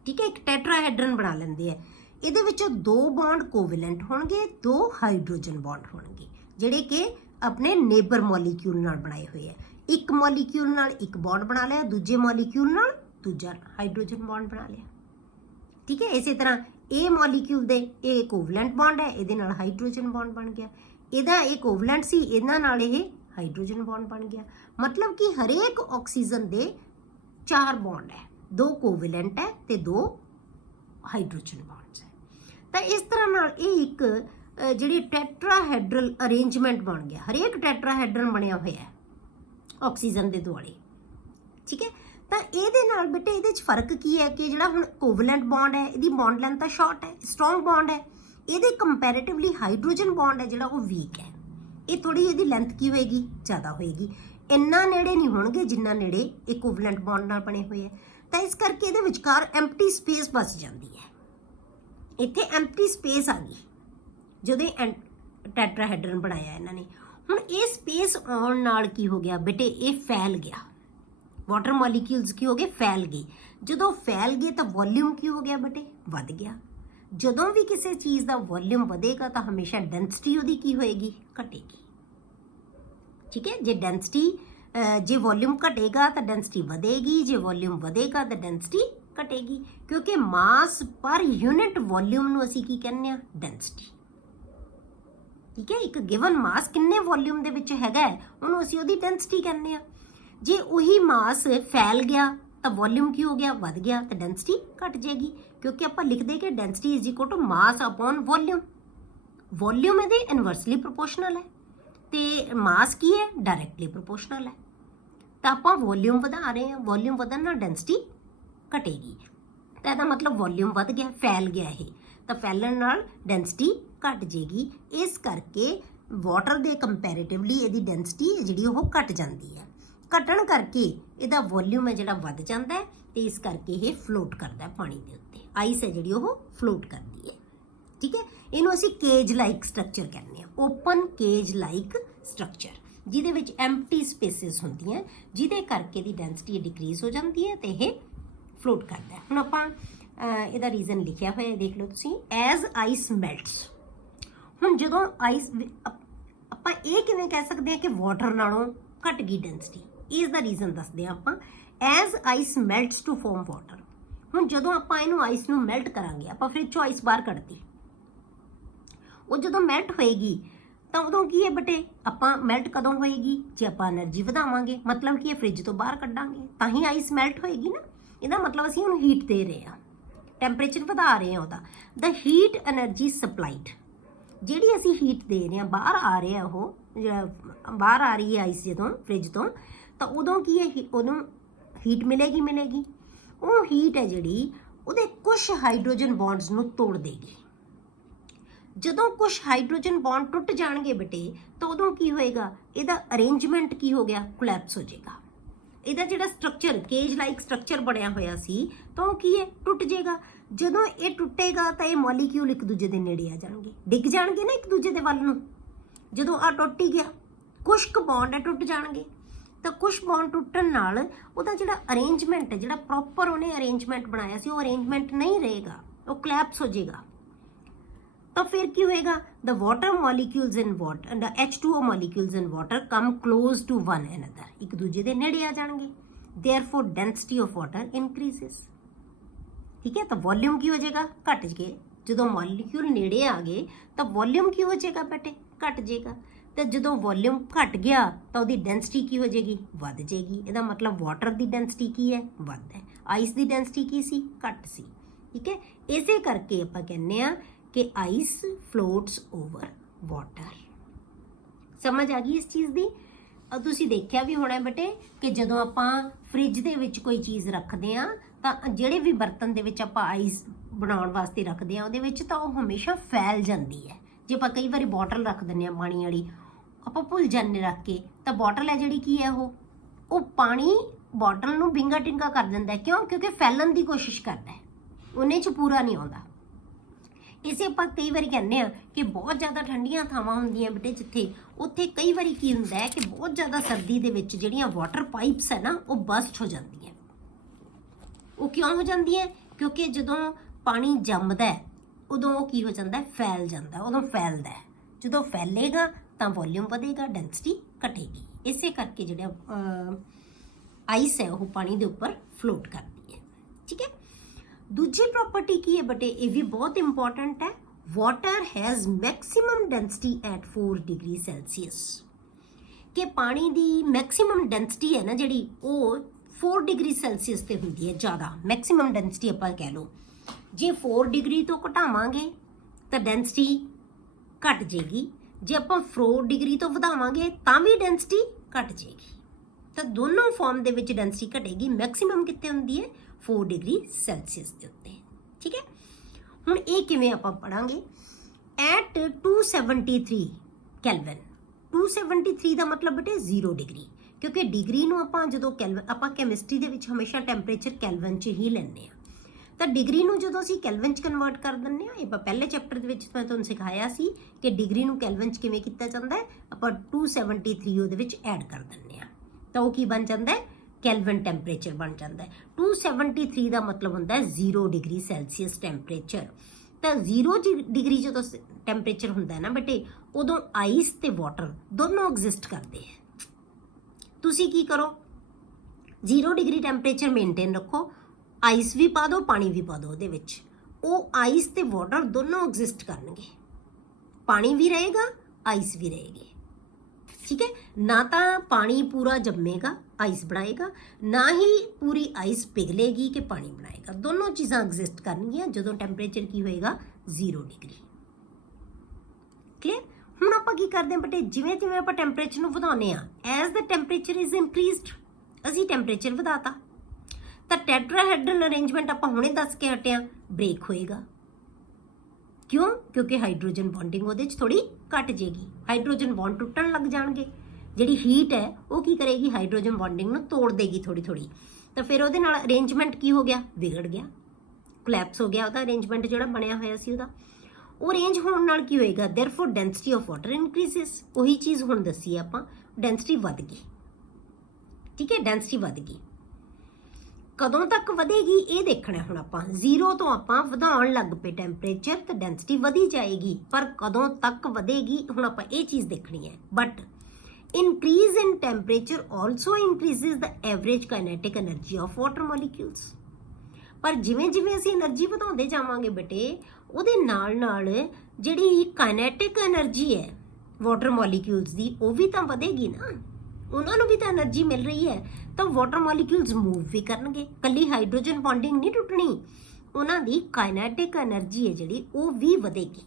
ठीक है, एक टेट्राहेड्रन बना लेंदे हैं। इहदे विच दो बॉन्ड कोवैलेंट होणगे, दो हाइड्रोजन बॉन्ड होणगे जिहड़े कि अपने नेबर मॉलिक्यूल नाल बनाए हुए है। एक मॉलिक्यूल नाल एक बॉन्ड बना लिया, दूजे मॉलिक्यूल नाल दूजा हाइड्रोजन बॉन्ड बना लिया। ठीक है, इस तरह ए मॉलिक्यूल दे ए कोवलेंट बॉन्ड है, इहदे नाल हाइड्रोजन बॉन्ड बन गया, इहदा ए कोवलेंट सी, इहदा नाल ये हाइड्रोजन बॉन्ड बन गया। मतलब कि हरेक ऑक्सीजन दे 4 बॉन्ड है, 2 कोवलेंट है ते 2 हाइड्रोजन बॉन्ड्स है। तो इस तरह नाल ये एक जिहड़ी टेट्राहेड्रल अरेंजमेंट बन गया, हरेक टेट्राहेड्रन बनया होया है ऑक्सीजन दे दुआले। ठीक है, तो ये बेटे ये फर्क की है कि जो हम कोवलेंट बॉन्ड है, ये बॉन्ड लेंथ तो शॉर्ट है, स्ट्रोंग बॉन्ड है, ये कंपैरेटिवली हाइड्रोजन बॉन्ड है जो वीक है, ये थोड़ी ये लेंथ की होएगी, ज़्यादा होएगी, इन्ना नेड़े नहीं होणगे जिन्ना नेड़े एक कोवलेंट बॉन्ड नाल बने हुए हैं। तो इस करके ये विचकार एम्प्टी स्पेस बच जाती है, इत्थे एम्प्टी स्पेस आ गई जो टेट्राहेड्रन बनाया इन्होंने। हुण ये स्पेस आउण नाल की हो गया बेटे, ये फैल गया, वाटर मॉलिक्यूल्स की हो गए फैल गए। जदों फैल गए तो वॉल्यूम की हो गया बेटे, वध गया। जदों भी किसी चीज़ का वॉल्यूम बढ़ेगा तो हमेशा डेंसिटी उहदी की होएगी, घटेगी। ठीक है, जे डेंसिटी जे वॉल्यूम घटेगा तो डेंसिटी बढ़ेगी, जे वॉल्यूम बढ़ेगा तो डेंसिटी घटेगी, क्योंकि मास पर यूनिट वॉल्यूम नूं असीं की कहने आ, डेंसिटी। ठीक है, एक गिवन मास किन्ने वॉल्यूम दे विच हैगा उहनूं असीं उहदी डेंसिटी कहने आ। जे उही मास फैल गया तो वॉल्यूम की हो गया, वध गया, तो डेंसिटी घट जाएगी, क्योंकि आप लिख दे कि density is equal to mass upon volume. Volume ये इनवर्सली प्रोपोर्शनल है, तो मास की है डायरैक्टली प्रोपोर्शनल है। तो आप वॉल्यूम बढ़ा रहे हैं, वॉल्यूम बढ़न नाल डेंसिटी घटेगी, तो यदा मतलब वॉल्यूम बढ़ गया, फैल गया है, तो फैलन नाल डेंसिटी घट जाएगी। इस करके वाटर के कंपैरेटिवली यदी डेंसिटी जी घट जाती है, घटन करके इसका वॉल्यूम है जोड़ा वध जाता है, तो इस करके ये फ्लोट करता है पानी के उत्ते, आइस है जी फ्लोट करती है। ठीक है, इनू असी केज लाइक स्ट्रक्चर कहते हैं, ओपन केज लाइक स्ट्रक्चर, जिहदे विच एम्प्टी स्पेसिस होंदियां, जिहदे करके दी डेंसिटी डिक्रीज हो जाती है, तो यह फ्लोट करता है। हुण आपां इहदा रीजन लिखिया होया देख लो तुसीं, एज आइस मेल्ट्स। हुण जदों आइस आपां ये किवें कह सकते हैं कि वाटर नालों घट गई डेंसिटी, इसका रीजन दसते हैं आप, as ice melts to form water. हुण जदों आपां इहनूं आइस नूं मेल्ट करांगे, आपां फ्रिज चों आइस बाहर कढती, ਉਹ ਜਦੋਂ ਮੈਲਟ ਹੋਏਗੀ ਤਾਂ ਉਦੋਂ ਕੀ ਹੈ ਬੇਟੇ, ਆਪਾਂ ਮੈਲਟ ਕਦੋਂ ਹੋਏਗੀ, ਜੇ ਆਪਾਂ એનર્ਜੀ ਵਧਾਵਾਂਗੇ, ਮਤਲਬ ਕਿ ਇਹ ਫ੍ਰਿਜ ਤੋਂ ਬਾਹਰ ਕੱਢਾਂਗੇ ਤਾਂ ਹੀ ਆਈਸ ਮੈਲਟ ਹੋਏਗੀ ਨਾ। ਇਹਦਾ ਮਤਲਬ ਅਸੀਂ ਉਹਨੂੰ ਹੀਟ ਦੇ ਰਹੇ ਹਾਂ, ਟੈਂਪਰੇਚਰ ਵਧਾ ਰਹੇ ਹਾਂ ਉਹਦਾ। ਦ ਹੀਟ એનર્ਜੀ ਸਪਲਾਈਡ, ਜਿਹੜੀ ਅਸੀਂ ਹੀਟ ਦੇ ਰਹੇ ਹਾਂ, ਬਾਹਰ ਆ ਰਿਹਾ ਉਹ, ਬਾਹਰ ਆ ਰਹੀ ਹੈ ਆਈਸ ਜਦੋਂ ਫ੍ਰਿਜ ਤੋਂ, ਤਾਂ ਉਦੋਂ ਕੀ ਹੈ, ਉਹਨੂੰ ਹੀਟ ਮਿਲੇਗੀ। ਉਹ ਹੀਟ ਹੈ ਜਿਹੜੀ ਉਹਦੇ ਕੁਝ ਹਾਈਡਰੋਜਨ ਬੌਂਡਸ ਨੂੰ ਤੋੜ ਦੇਗੀ। ਜਦੋਂ ਕੁਝ ਹਾਈਡਰੋਜਨ ਬੌਂਡ ਟੁੱਟ ਜਾਣਗੇ ਬੇਟੇ ਤਾਂ ਉਦੋਂ ਕੀ ਹੋਏਗਾ, ਇਹਦਾ ਅਰੇਂਜਮੈਂਟ ਕੀ ਹੋ ਗਿਆ, ਕੋਲੈਪਸ ਹੋ ਜਾਏਗਾ। ਇਹਦਾ ਜਿਹੜਾ ਸਟਰਕਚਰ, ਕੇਜ ਲਾਈਕ ਸਟਰਕਚਰ ਬਣਿਆ ਹੋਇਆ ਸੀ, ਤਾਂ ਉਹ ਕੀ ਹੈ, ਟੁੱਟ ਜਾਏਗਾ। ਜਦੋਂ ਇਹ ਟੁੱਟੇਗਾ ਤਾਂ ਇਹ ਮੋਲੀਕਿਊਲ ਇੱਕ ਦੂਜੇ ਦੇ ਨੇੜੇ ਆ ਜਾਣਗੇ, ਡਿੱਗ ਜਾਣਗੇ ਨਾ ਇੱਕ ਦੂਜੇ ਦੇ ਵੱਲ ਨੂੰ। ਜਦੋਂ ਆ ਟੁੱਟ ਹੀ ਗਿਆ, ਕੁਝ ਕੁ ਬੌਂਡ ਹੈ ਟੁੱਟ ਜਾਣਗੇ, ਤਾਂ ਕੁਝ ਬੌਂਡ ਟੁੱਟਣ ਨਾਲ ਉਹਦਾ ਜਿਹੜਾ ਅਰੇਂਜਮੈਂਟ ਹੈ, ਜਿਹੜਾ ਪ੍ਰੋਪਰ ਉਹਨੇ ਅਰੇਂਜਮੈਂਟ ਬਣਾਇਆ ਸੀ, ਉਹ ਅਰੇਂਜਮੈਂਟ ਨਹੀਂ ਰਹੇਗਾ, ਉਹ ਕੋਲੈਪਸ ਹੋ ਜਾਏਗਾ। ਤਾਂ ਫਿਰ ਕੀ ਹੋਏਗਾ, the water molecules in water, the H2O molecules in water come close to one another, ਇੱਕ ਦੂਜੇ ਦੇ ਨੇੜੇ ਆ ਜਾਣਗੇ। Therefore density of water increases. ਠੀਕ ਹੈ, ਤਾਂ ਵੋਲਿਊਮ ਕੀ ਹੋ ਜਾਏਗਾ, ਘਟ ਜੇ। ਜਦੋਂ ਮੋਲੀਕਿਊਲ ਨੇੜੇ ਆ ਗਏ ਤਾਂ ਵੋਲਿਊਮ ਕੀ ਹੋ ਜਾਏਗਾ ਬੇਟੇ, ਘਟ ਜਾਏਗਾ। ਤੇ ਜਦੋਂ ਵੋਲਿਊਮ ਘਟ ਗਿਆ ਤਾਂ ਉਹਦੀ ਡੈਂਸਿਟੀ ਕੀ ਹੋ ਜਾਏਗੀ, ਵੱਧ ਜਾਏਗੀ। ਇਹਦਾ ਮਤਲਬ ਵਾਟਰ ਦੀ ਡੈਂਸਿਟੀ ਕੀ ਹੈ, ਵੱਧ ਹੈ। ਆਈਸ ਦੀ ਡੈਂਸਿਟੀ ਕੀ ਸੀ, ਘੱਟ ਸੀ। ਠੀਕ ਹੈ, ਇਸੇ ਕਰਕੇ ਆਪਾਂ ਕਹਿੰਦੇ ਆ ਕਿ ਆਈਸ ਫਲੋਟਸ ਓਵਰ ਵਾਟਰ। ਸਮਝ ਆ ਗਈ ਇਸ ਚੀਜ਼ ਦੀ। ਤੁਸੀਂ ਦੇਖਿਆ ਵੀ ਹੋਣਾ ਬੇਟੇ ਕਿ ਜਦੋਂ ਆਪਾਂ ਫ੍ਰਿਜ ਦੇ ਵਿੱਚ ਕੋਈ ਚੀਜ਼ ਰੱਖਦੇ ਆ ਤਾਂ ਜਿਹੜੇ ਵੀ ਬਰਤਨ ਦੇ ਵਿੱਚ ਆਪਾਂ ਆਈਸ ਬਣਾਉਣ ਵਾਸਤੇ ਰੱਖਦੇ ਆ ਉਹਦੇ ਵਿੱਚ ਤਾਂ ਉਹ ਹਮੇਸ਼ਾ ਫੈਲ ਜਾਂਦੀ ਹੈ। ਜੇ ਆਪਾਂ ਕਈ ਵਾਰੀ ਬੋਟਲ ਰੱਖ ਦਿੰਦੇ ਆ ਪਾਣੀ ਵਾਲੀ, ਆਪਾਂ ਭੁੱਲ ਜਾਂਦੇ ਰੱਖ ਕੇ, ਤਾਂ ਬੋਟਲ ਹੈ ਜਿਹੜੀ ਕੀ ਹੈ, ਉਹ ਪਾਣੀ ਬੋਟਲ ਨੂੰ ਵਿੰਗਾ ਟਿੰਗਾ ਕਰ ਦਿੰਦਾ। ਕਿਉਂ? ਕਿਉਂਕਿ ਫੈਲਣ ਦੀ ਕੋਸ਼ਿਸ਼ ਕਰਦਾ ਹੈ, ਉਹਨੇ 'ਚ ਪੂਰਾ ਨਹੀਂ ਆਉਂਦਾ। ਇਸੇ ਆਪਾਂ ਕਈ ਵਾਰੀ ਕਹਿੰਦੇ ਆ ਕਿ ਬਹੁਤ ਜ਼ਿਆਦਾ ਠੰਡੀਆਂ ਥਾਵਾਂ ਹੁੰਦੀਆਂ ਬੇਟੇ ਜਿੱਥੇ, ਉੱਥੇ ਕਈ ਵਾਰੀ ਕੀ ਹੁੰਦਾ ਹੈ ਕਿ ਬਹੁਤ ਜ਼ਿਆਦਾ ਸਰਦੀ ਦੇ ਵਿੱਚ ਜਿਹੜੀਆਂ ਵਾਟਰ ਪਾਈਪਸ ਹੈ ਨਾ, ਉਹ ਬਸਟ ਹੋ ਜਾਂਦੀਆਂ। ਉਹ ਕਿਉਂ ਹੋ ਜਾਂਦੀਆਂ? ਕਿਉਂਕਿ ਜਦੋਂ ਪਾਣੀ ਜੰਮਦਾ ਹੈ ਉਦੋਂ ਉਹ ਕੀ ਹੋ ਜਾਂਦਾ ਹੈ, ਫੈਲ ਜਾਂਦਾ, ਉਦੋਂ ਫੈਲਦਾ ਹੈ। ਜਦੋਂ ਫੈਲੇਗਾ ਤਾਂ ਵੋਲਿਊਮ ਵਧੇਗਾ, ਡੈਂਸਿਟੀ ਘਟੇਗੀ। ਇਸੇ ਕਰਕੇ ਜਿਹੜਾ ਆਈਸ ਹੈ ਉਹ ਪਾਣੀ ਦੇ ਉੱਪਰ ਫਲੋਟ ਕਰਦੀ ਹੈ। ਠੀਕ ਹੈ, ਦੂਜੀ ਪ੍ਰੋਪਰਟੀ ਕੀ ਹੈ ਬੇਟੇ, ਇਹ ਵੀ ਬਹੁਤ ਇੰਪੋਰਟੈਂਟ ਹੈ। Water has maximum density at 4 degree Celsius. ਕਿ ਪਾਣੀ ਦੀ ਮੈਕਸਿਮਮ ਡੈਂਸਿਟੀ ਹੈ ਨਾ ਜਿਹੜੀ, ਉਹ 4 ਡਿਗਰੀ ਸੈਲਸੀਅਸ ਤੇ ਹੁੰਦੀ ਹੈ ਜ਼ਿਆਦਾ। ਮੈਕਸਿਮਮ ਡੈਂਸਿਟੀ ਆਪਾਂ ਕਹਿ ਲਓ, ਜੇ 4 ਡਿਗਰੀ ਤੋਂ ਘਟਾਵਾਂਗੇ ਤਾਂ ਡੈਂਸਿਟੀ ਘਟ ਜਾਏਗੀ, ਜੇ ਆਪਾਂ 4 ਡਿਗਰੀ ਤੋਂ ਵਧਾਵਾਂਗੇ ਤਾਂ ਵੀ ਡੈਂਸਿਟੀ ਘਟ ਜਾਏਗੀ। ਤਾਂ ਦੋਨੋਂ ਫਾਰਮ ਦੇ ਵਿੱਚ ਡੈਂਸਿਟੀ ਘਟੇਗੀ। ਮੈਕਸਿਮਮ ਕਿੱਥੇ ਹੁੰਦੀ ਹੈ, 4 ਡਿਗਰੀ ਸੈਲਸੀਅਸ ਦੇ ਉੱਤੇ। ਠੀਕ ਹੈ, ਹੁਣ ਇਹ ਕਿਵੇਂ ਆਪਾਂ ਪੜਾਂਗੇ, ਐਟ 273 ਕੈਲਵਿਨ। 273 ਦਾ ਮਤਲਬ ਬੇਟੇ 0 ਡਿਗਰੀ, ਕਿਉਂਕਿ ਡਿਗਰੀ ਨੂੰ ਆਪਾਂ ਜਦੋਂ ਕੈਲਵਿਨ, ਆਪਾਂ ਕੈਮਿਸਟਰੀ ਦੇ ਵਿੱਚ ਹਮੇਸ਼ਾ ਟੈਂਪਰੇਚਰ ਕੈਲਵਿਨ 'ਚ ਹੀ ਲੈਂਦੇ ਆ, ਤਾਂ ਡਿਗਰੀ ਨੂੰ ਜਦੋਂ ਅਸੀਂ ਕੈਲਵਿਨ 'ਚ ਕਨਵਰਟ ਕਰ ਦਿੰਦੇ ਆ, ਇਹ ਆਪਾਂ ਪਹਿਲੇ ਚੈਪਟਰ ਦੇ ਵਿੱਚ ਮੈਂ ਤੁਹਾਨੂੰ ਸਿਖਾਇਆ ਸੀ ਕਿ ਡਿਗਰੀ ਨੂੰ ਕੈਲਵਿਨ 'ਚ ਕਿਵੇਂ ਕੀਤਾ ਜਾਂਦਾ ਹੈ। ਆਪਾਂ 273 ਉਹਦੇ ਵਿੱਚ ਐਡ ਕਰ ਦਿੰਦੇ ਆ ਤਾਂ ਉਹ ਕੀ ਬਣ ਜਾਂਦਾ ਹੈ, ਕੈਲਵਿਨ ਟੈਂਪਰੇਚਰ ਬਣ ਜਾਂਦਾ ਹੈ। 273 ਦਾ ਮਤਲਬ ਹੁੰਦਾ ਹੈ 0 ਡਿਗਰੀ ਸੈਲਸੀਅਸ ਟੈਂਪਰੇਚਰ। ਤਾਂ 0 ਡਿਗਰੀ ਜਦੋਂ ਟੈਂਪਰੇਚਰ ਹੁੰਦਾ ਹੈ ਨਾ ਬੇਟੇ, ਉਦੋਂ ਆਈਸ ਤੇ ਵਾਟਰ ਦੋਨੋਂ ਐਗਜ਼ਿਸਟ ਕਰਦੇ ਹੈ। ਤੁਸੀਂ ਕੀ ਕਰੋ, 0 ਡਿਗਰੀ ਟੈਂਪਰੇਚਰ ਮੇਨਟੇਨ ਰੱਖੋ, ਆਈਸ ਵੀ ਪਾ ਦਿਓ, ਪਾਣੀ ਵੀ ਪਾ ਦਿਓ ਉਹਦੇ ਵਿੱਚ। ਉਹ ਆਈਸ ਤੇ ਵਾਟਰ ਦੋਨੋਂ ਐਗਜ਼ਿਸਟ ਕਰਨਗੇ, ਪਾਣੀ ਵੀ ਰਹੇਗਾ, ਆਈਸ ਵੀ ਰਹੇਗੀ। ਠੀਕ ਹੈ, ਨਾ ਤਾਂ ਪਾਣੀ ਪੂਰਾ ਜੰਮੇਗਾ, ਆਈਸ ਬਣਾਏਗਾ, ਨਾ ਹੀ ਪੂਰੀ ਆਈਸ ਪਿਘਲੇਗੀ ਕਿ ਪਾਣੀ ਬਣਾਏਗਾ। ਦੋਨੋਂ ਚੀਜ਼ਾਂ ਐਗਜ਼ਿਸਟ ਕਰਨਗੀਆਂ ਜਦੋਂ ਟੈਂਪਰੇਚਰ ਕੀ ਹੋਏਗਾ, 0 ਡਿਗਰੀ। ਕਲੀਅਰ? ਹੁਣ ਆਪਾਂ ਕੀ ਕਰਦੇ ਹਾਂ ਬੇਟੇ, ਜਿਵੇਂ ਜਿਵੇਂ ਆਪਾਂ ਟੈਂਪਰੇਚਰ ਨੂੰ ਵਧਾਉਂਦੇ ਆ, ਐਜ਼ ਦ ਟੈਂਪਰੇਚਰ ਇਜ਼ ਇਨਕਰੀਜ਼ਡ, ਅਸੀਂ ਟੈਂਪਰੇਚਰ ਵਧਾਤਾ ਤਾਂ ਟੈਟਰਾਹੈਡਰਲ ਅਰੇਂਜਮੈਂਟ ਆਪਾਂ ਹੁਣੇ ਦੱਸ ਕੇ ਹਟਿਆ, ਬ੍ਰੇਕ ਹੋਏਗਾ। ਕਿਉਂ? ਕਿਉਂਕਿ ਹਾਈਡਰੋਜਨ ਬੌਂਡਿੰਗ ਉਹਦੇ 'ਚ ਥੋੜੀ ਘਟ ਜਾਏਗੀ, ਹਾਈਡਰੋਜਨ ਬੌਂਡ ਟੁੱਟਣ ਲੱਗ ਜਾਣਗੇ। ਜਿਹੜੀ ਹੀਟ ਹੈ ਉਹ ਕੀ ਕਰੇਗੀ, ਹਾਈਡਰੋਜਨ ਬੌਂਡਿੰਗ ਨੂੰ ਤੋੜ ਦੇਗੀ ਥੋੜੀ ਥੋੜੀ, ਤਾਂ ਫਿਰ ਉਹਦੇ ਨਾਲ ਅਰੇਂਜਮੈਂਟ ਕੀ ਹੋ ਗਿਆ, ਵਿਗੜ ਗਿਆ, ਕੋਲੈਪਸ ਹੋ ਗਿਆ ਉਹਦਾ ਅਰੇਂਜਮੈਂਟ ਜਿਹੜਾ ਬਣਿਆ ਹੋਇਆ ਸੀ ਉਹਦਾ। ਉਹ ਅਰੇਂਜ ਹੋਣ ਨਾਲ ਕੀ ਹੋਏਗਾ, ਦੇਅਰਫੋਰ ਡੈਂਸਿਟੀ ਆਫ ਵਾਟਰ ਇਨਕਰੀਜ਼ਸ। ਉਹੀ ਚੀਜ਼ ਹੁਣ ਦੱਸੀ ਆਪਾਂ, ਡੈਂਸਿਟੀ ਵੱਧ ਗਈ। ਠੀਕ ਹੈ, ਡੈਂਸਿਟੀ ਵੱਧ ਗਈ। ਕਦੋਂ ਤੱਕ ਵਧੇਗੀ ਇਹ ਦੇਖਣਾ ਹੁਣ ਆਪਾਂ। 0 ਤੋਂ ਆਪਾਂ ਵਧਾਉਣ ਲੱਗ ਪਏ ਟੈਂਪਰੇਚਰ ਤਾਂ ਡੈਂਸਿਟੀ ਵਧੀ ਜਾਏਗੀ, ਪਰ ਕਦੋਂ ਤੱਕ ਵਧੇਗੀ ਹੁਣ ਆਪਾਂ ਇਹ ਚੀਜ਼ ਦੇਖਣੀ ਹੈ। But increase in temperature also increases the average kinetic energy of water molecules। ਪਰ ਜਿਵੇਂ ਜਿਵੇਂ ਅਸੀਂ એનર્ਜੀ ਵਧਾਉਂਦੇ ਜਾਵਾਂਗੇ ਬੇਟੇ, ਉਹਦੇ ਨਾਲ ਨਾਲ ਜਿਹੜੀ ਕਾਇਨੈਟਿਕ એનર્ਜੀ ਹੈ ਵਾਟਰ ਮੋਲੀਕਿਊਲਸ ਦੀ ਉਹ ਵੀ ਤਾਂ ਵਧੇਗੀ ਨਾ, ਉਹਨਾਂ ਨੂੰ ਵੀ ਤਾਂ એનર્ਜੀ ਮਿਲ ਰਹੀ ਹੈ, ਤਾਂ ਵਾਟਰ ਮੋਲੀਕਿਊਲਸ ਮੂਵ ਵੀ ਕਰਨਗੇ। ਕੱਲੀ ਹਾਈਡਰੋਜਨ ਬੌਂਡਿੰਗ ਨਹੀਂ ਟੁੱਟਣੀ, ਉਹਨਾਂ ਦੀ ਕਾਇਨੈਟਿਕ એનર્ਜੀ ਹੈ ਜਿਹੜੀ ਉਹ ਵੀ ਵਧੇਗੀ।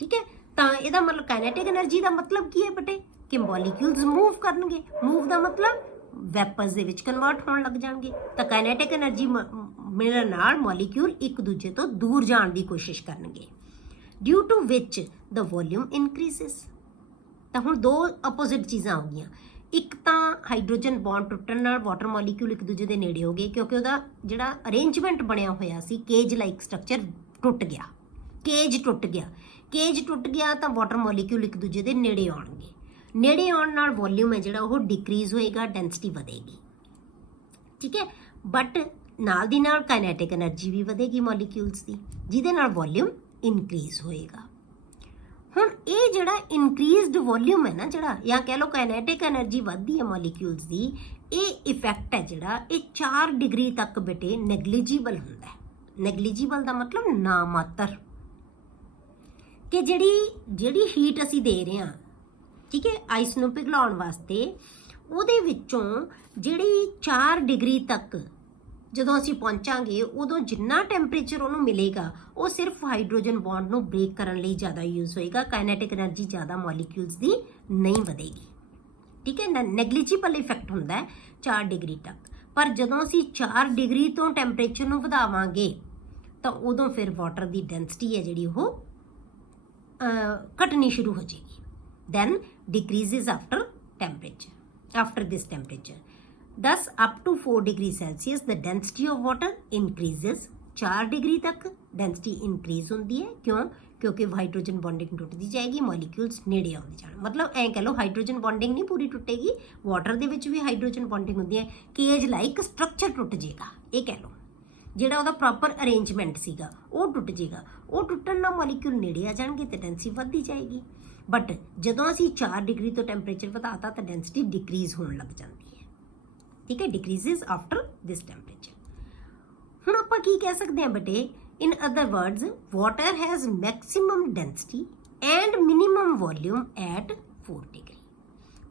ਠੀਕ ਹੈ, ਤਾਂ ਇਹਦਾ ਮਤਲਬ ਕਾਇਨੈਟਿਕ એનર્ਜੀ ਦਾ ਮਤਲਬ ਕੀ ਹੈ ਬੇਟੇ ਕਿ ਮੋਲੀਕਿਊਲਸ ਮੂਵ ਕਰਨਗੇ। ਮੂਵ ਦਾ ਮਤਲਬ ਵੈਪਰਸ ਦੇ ਵਿੱਚ ਕਨਵਰਟ ਹੋਣ ਲੱਗ ਜਾਣਗੇ, ਤਾਂ ਕਾਇਨੈਟਿਕ એનર્ਜੀ ਮਿਲਣ ਨਾਲ ਮੋਲੀਕਿਊਲ ਇੱਕ ਦੂਜੇ ਤੋਂ ਦੂਰ ਜਾਣ ਦੀ ਕੋਸ਼ਿਸ਼ ਕਰਨਗੇ, due to which the volume increases. ਤਾਂ ਹੁਣ ਦੋ ਆਪੋਜ਼ਿਟ ਚੀਜ਼ਾਂ ਹੋ ਗਈਆਂ, ਇੱਕ ਤਾਂ ਹਾਈਡਰੋਜਨ ਬੌਂਡ ਟੁੱਟਣ ਨਾਲ ਵਾਟਰ ਮੋਲੀਕਿਊਲ ਇੱਕ ਦੂਜੇ ਦੇ ਨੇੜੇ ਹੋ ਗਏ, ਕਿਉਂਕਿ ਉਹਦਾ ਜਿਹੜਾ ਅਰੇਂਜਮੈਂਟ ਬਣਿਆ ਹੋਇਆ ਸੀ ਕੇਜ ਲਾਈਕ ਸਟਰਕਚਰ ਟੁੱਟ ਗਿਆ, ਕੇਜ ਟੁੱਟ ਗਿਆ। ਕੇਜ ਟੁੱਟ ਗਿਆ ਤਾਂ ਵਾਟਰ ਮੋਲੀਕਿਊਲ ਇੱਕ ਦੂਜੇ ਦੇ ਨੇੜੇ ਆਉਣਗੇ, ਨੇੜੇ ਆਉਣ ਨਾਲ ਵੋਲਿਊਮ ਹੈ ਜਿਹੜਾ ਉਹ ਡਿਕਰੀਜ਼ ਹੋਏਗਾ, ਡੈਂਸਿਟੀ ਵਧੇਗੀ। ਠੀਕ ਹੈ, ਬਟ ਨਾਲ ਦੀ ਨਾਲ ਕਾਇਨੈਟਿਕ એનર્ਜੀ ਵੀ ਵਧੇਗੀ ਮੋਲੀਕਿਊਲਸ ਦੀ, ਜਿਹਦੇ ਨਾਲ ਵੋਲਿਊਮ ਇਨਕਰੀਜ਼ ਹੋਏਗਾ। ਹੁਣ ਇਹ ਜਿਹੜਾ ਇਨਕਰੀਜ਼ਡ ਵੋਲਿਊਮ ਹੈ ਨਾ, ਜਿਹੜਾ ਜਾਂ ਕਹਿ ਲਓ ਕਾਇਨੈਟਿਕ એનર્ਜੀ ਵੱਧਦੀ ਹੈ ਮੋਲੀਕਿਊਲਸ ਦੀ, ਇਹ ਇਫੈਕਟ ਹੈ ਜਿਹੜਾ ਇਹ 4 ਡਿਗਰੀ ਤੱਕ ਬੇਟੇ ਨੈਗਲੀਜੀਬਲ ਹੁੰਦਾ ਹੈ। ਨੈਗਲੀਜੀਬਲ ਦਾ ਮਤਲਬ ਨਾ ਮਾਤਰ, ਕਿ ਜਿਹੜੀ ਹੀਟ ਅਸੀਂ ਦੇ ਰਹੇ ਹਾਂ, ਠੀਕ ਹੈ, ਆਈਸ ਨੂੰ ਪਿਘਲਾਉਣ ਵਾਸਤੇ, ਉਹਦੇ ਵਿੱਚੋਂ ਜਿਹੜੀ 4 ਡਿਗਰੀ ਤੱਕ ਜਦੋਂ ਅਸੀਂ ਪਹੁੰਚਾਂਗੇ ਉਦੋਂ ਜਿੰਨਾ ਟੈਂਪਰੇਚਰ ਉਹਨੂੰ ਮਿਲੇਗਾ ਉਹ ਸਿਰਫ ਹਾਈਡਰੋਜਨ ਬੌਂਡ ਨੂੰ ਬ੍ਰੇਕ ਕਰਨ ਲਈ ਜ਼ਿਆਦਾ ਯੂਜ਼ ਹੋਏਗਾ, ਕਾਇਨੈਟਿਕ એનર્ਜੀ ਜ਼ਿਆਦਾ ਮੋਲੀਕਿਊਲਸ ਦੀ ਨਹੀਂ ਵਧੇਗੀ। ਠੀਕ ਹੈ, ਨੈਗਲੀਜੀਬਲ ਇਫੈਕਟ ਹੁੰਦਾ ਹੈ 4 ਡਿਗਰੀ ਤੱਕ, ਪਰ ਜਦੋਂ ਅਸੀਂ 4 ਡਿਗਰੀ ਤੋਂ ਟੈਂਪਰੇਚਰ ਨੂੰ ਵਧਾਵਾਂਗੇ ਤਾਂ ਉਦੋਂ ਫਿਰ ਵਾਟਰ ਦੀ ਡੈਂਸਿਟੀ ਹੈ ਜਿਹੜੀ ਉਹ ਘਟਣੀ ਸ਼ੁਰੂ ਹੋ ਜਾਏਗੀ। Then decreases after this temperature. Thus up to 4 degrees Celsius the density of water increases। 4 degree ਤੱਕ ਡੈਂਸਿਟੀ ਇਨਕਰੀਜ਼ ਹੁੰਦੀ ਹੈ, ਕਿਉਂਕਿ ਹਾਈਡਰੋਜਨ ਬੌਂਡਿੰਗ ਟੁੱਟਦੀ ਜਾਏਗੀ, ਮੋਲੀਕਿਊਲਸ ਨੇੜੇ ਆਉਂਦੇ ਜਾਣ। ਮਤਲਬ ਐਂ ਕਹਿ ਲਓ ਹਾਈਡਰੋਜਨ ਬੌਂਡਿੰਗ ਨਹੀਂ ਪੂਰੀ ਟੁੱਟੇਗੀ, ਵਾਟਰ ਦੇ ਵਿੱਚ ਵੀ ਹਾਈਡਰੋਜਨ ਬੌਂਡਿੰਗ ਹੁੰਦੀ ਹੈ, ਕੇਜ ਲਾਈਕ ਸਟਰਕਚਰ ਟੁੱਟ ਜਾਏਗਾ, ਇਹ ਕਹਿ ਲਓ ਜਿਹੜਾ ਉਹਦਾ ਪ੍ਰੋਪਰ ਅਰੇਂਜਮੈਂਟ ਸੀਗਾ ਉਹ ਟੁੱਟ ਜਾਏਗਾ। ਉਹ ਟੁੱਟਣ ਨਾਲ ਮੋਲੀਕਿਊਲ ਨੇੜੇ ਆ ਜਾਣਗੇ ਤੇ ਡੈਂਸਿਟੀ ਵੱਧਦੀ ਜਾਏਗੀ। ਬਟ ਜਦੋਂ ਅਸੀਂ 4 ਡਿਗਰੀ ਤੋਂ ਟੈਂਪਰੇਚਰ ਵਧਾਤਾ ਤਾਂ ਡੈਂਸਿਟੀ ਡਿਕਰੀਜ਼ ਹੋਣ ਲੱਗ ਜਾਂਦੀ ਹੈ। ਠੀਕ ਹੈ, ਡਿਕਰੀਜ਼ਸ ਆਫਟਰ ਦਿਸ ਟੈਂਪਰੇਚਰ। ਹੁਣ ਆਪਾਂ ਕੀ ਕਹਿ ਸਕਦੇ ਹਾਂ ਬੇਟੇ, ਇਨ other words water has maximum density and minimum volume at 4 degree.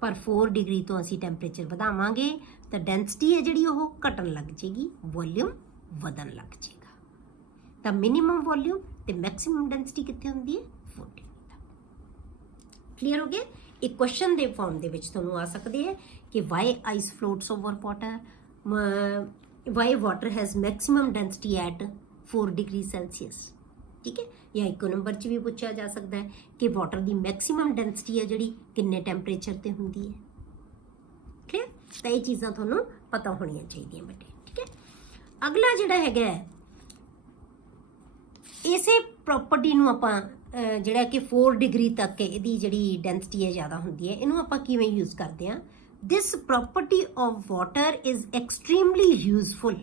ਪਰ 4 ਡਿਗਰੀ ਤੋਂ ਅਸੀਂ ਟੈਂਪਰੇਚਰ ਵਧਾਵਾਂਗੇ ਤਾਂ ਡੈਂਸਿਟੀ ਹੈ ਜਿਹੜੀ ਉਹ ਘਟਣ ਲੱਗ ਜਾਏਗੀ, ਵੋਲਿਊਮ ਵਧਣ ਲੱਗ ਜਾਏਗਾ। ਤਾਂ ਮਿਨੀਮਮ ਵੋਲਿਊਮ ਤੇ ਮੈਕਸਿਮਮ ਡੈਂਸਿਟੀ ਕਿੱਥੇ ਹੁੰਦੀ ਹੈ? 4 ਡਿਗਰੀ ਤੱਕ। ਕਲੀਅਰ ਹੋ ਗਿਆ? ਇੱਕ ਕੁਐਸਚਨ ਦੇ ਫਾਰਮ ਦੇ ਵਿੱਚ ਤੁਹਾਨੂੰ ਆ ਸਕਦੇ ਹੈ ਕਿ why ice floats over water, why water has maximum density at 4 degree Celsius. ਠੀਕ ਹੈ, ਜਾਂ ਇੱਕ ਨੰਬਰ 'ਚ ਵੀ ਪੁੱਛਿਆ ਜਾ ਸਕਦਾ ਹੈ ਕਿ ਵਾਟਰ ਦੀ ਮੈਕਸਿਮਮ ਡੈਂਸਿਟੀ ਹੈ ਜਿਹੜੀ ਕਿੰਨੇ ਟੈਂਪਰੇਚਰ ਤੇ ਹੁੰਦੀ ਹੈ। ਕਲੀਅਰ? ਤਾਂ ਇਹ ਚੀਜ਼ਾਂ ਤੁਹਾਨੂੰ ਪਤਾ ਹੋਣੀਆਂ ਚਾਹੀਦੀਆਂ ਬੇਟੇ। ਠੀਕ ਹੈ, ਅਗਲਾ ਜਿਹੜਾ ਹੈਗਾ ਇਸੇ ਪ੍ਰੋਪਰਟੀ ਨੂੰ ਆਪਾਂ ਜਿਹੜਾ ਕਿ 4 ਡਿਗਰੀ ਤੱਕ ਇਹਦੀ ਜਿਹੜੀ ਡੈਂਸਿਟੀ ਹੈ ਜ਼ਿਆਦਾ ਹੁੰਦੀ ਹੈ, ਇਹਨੂੰ ਆਪਾਂ ਕਿਵੇਂ ਯੂਜ਼ ਕਰਦੇ ਹਾਂ? This property of water is extremely useful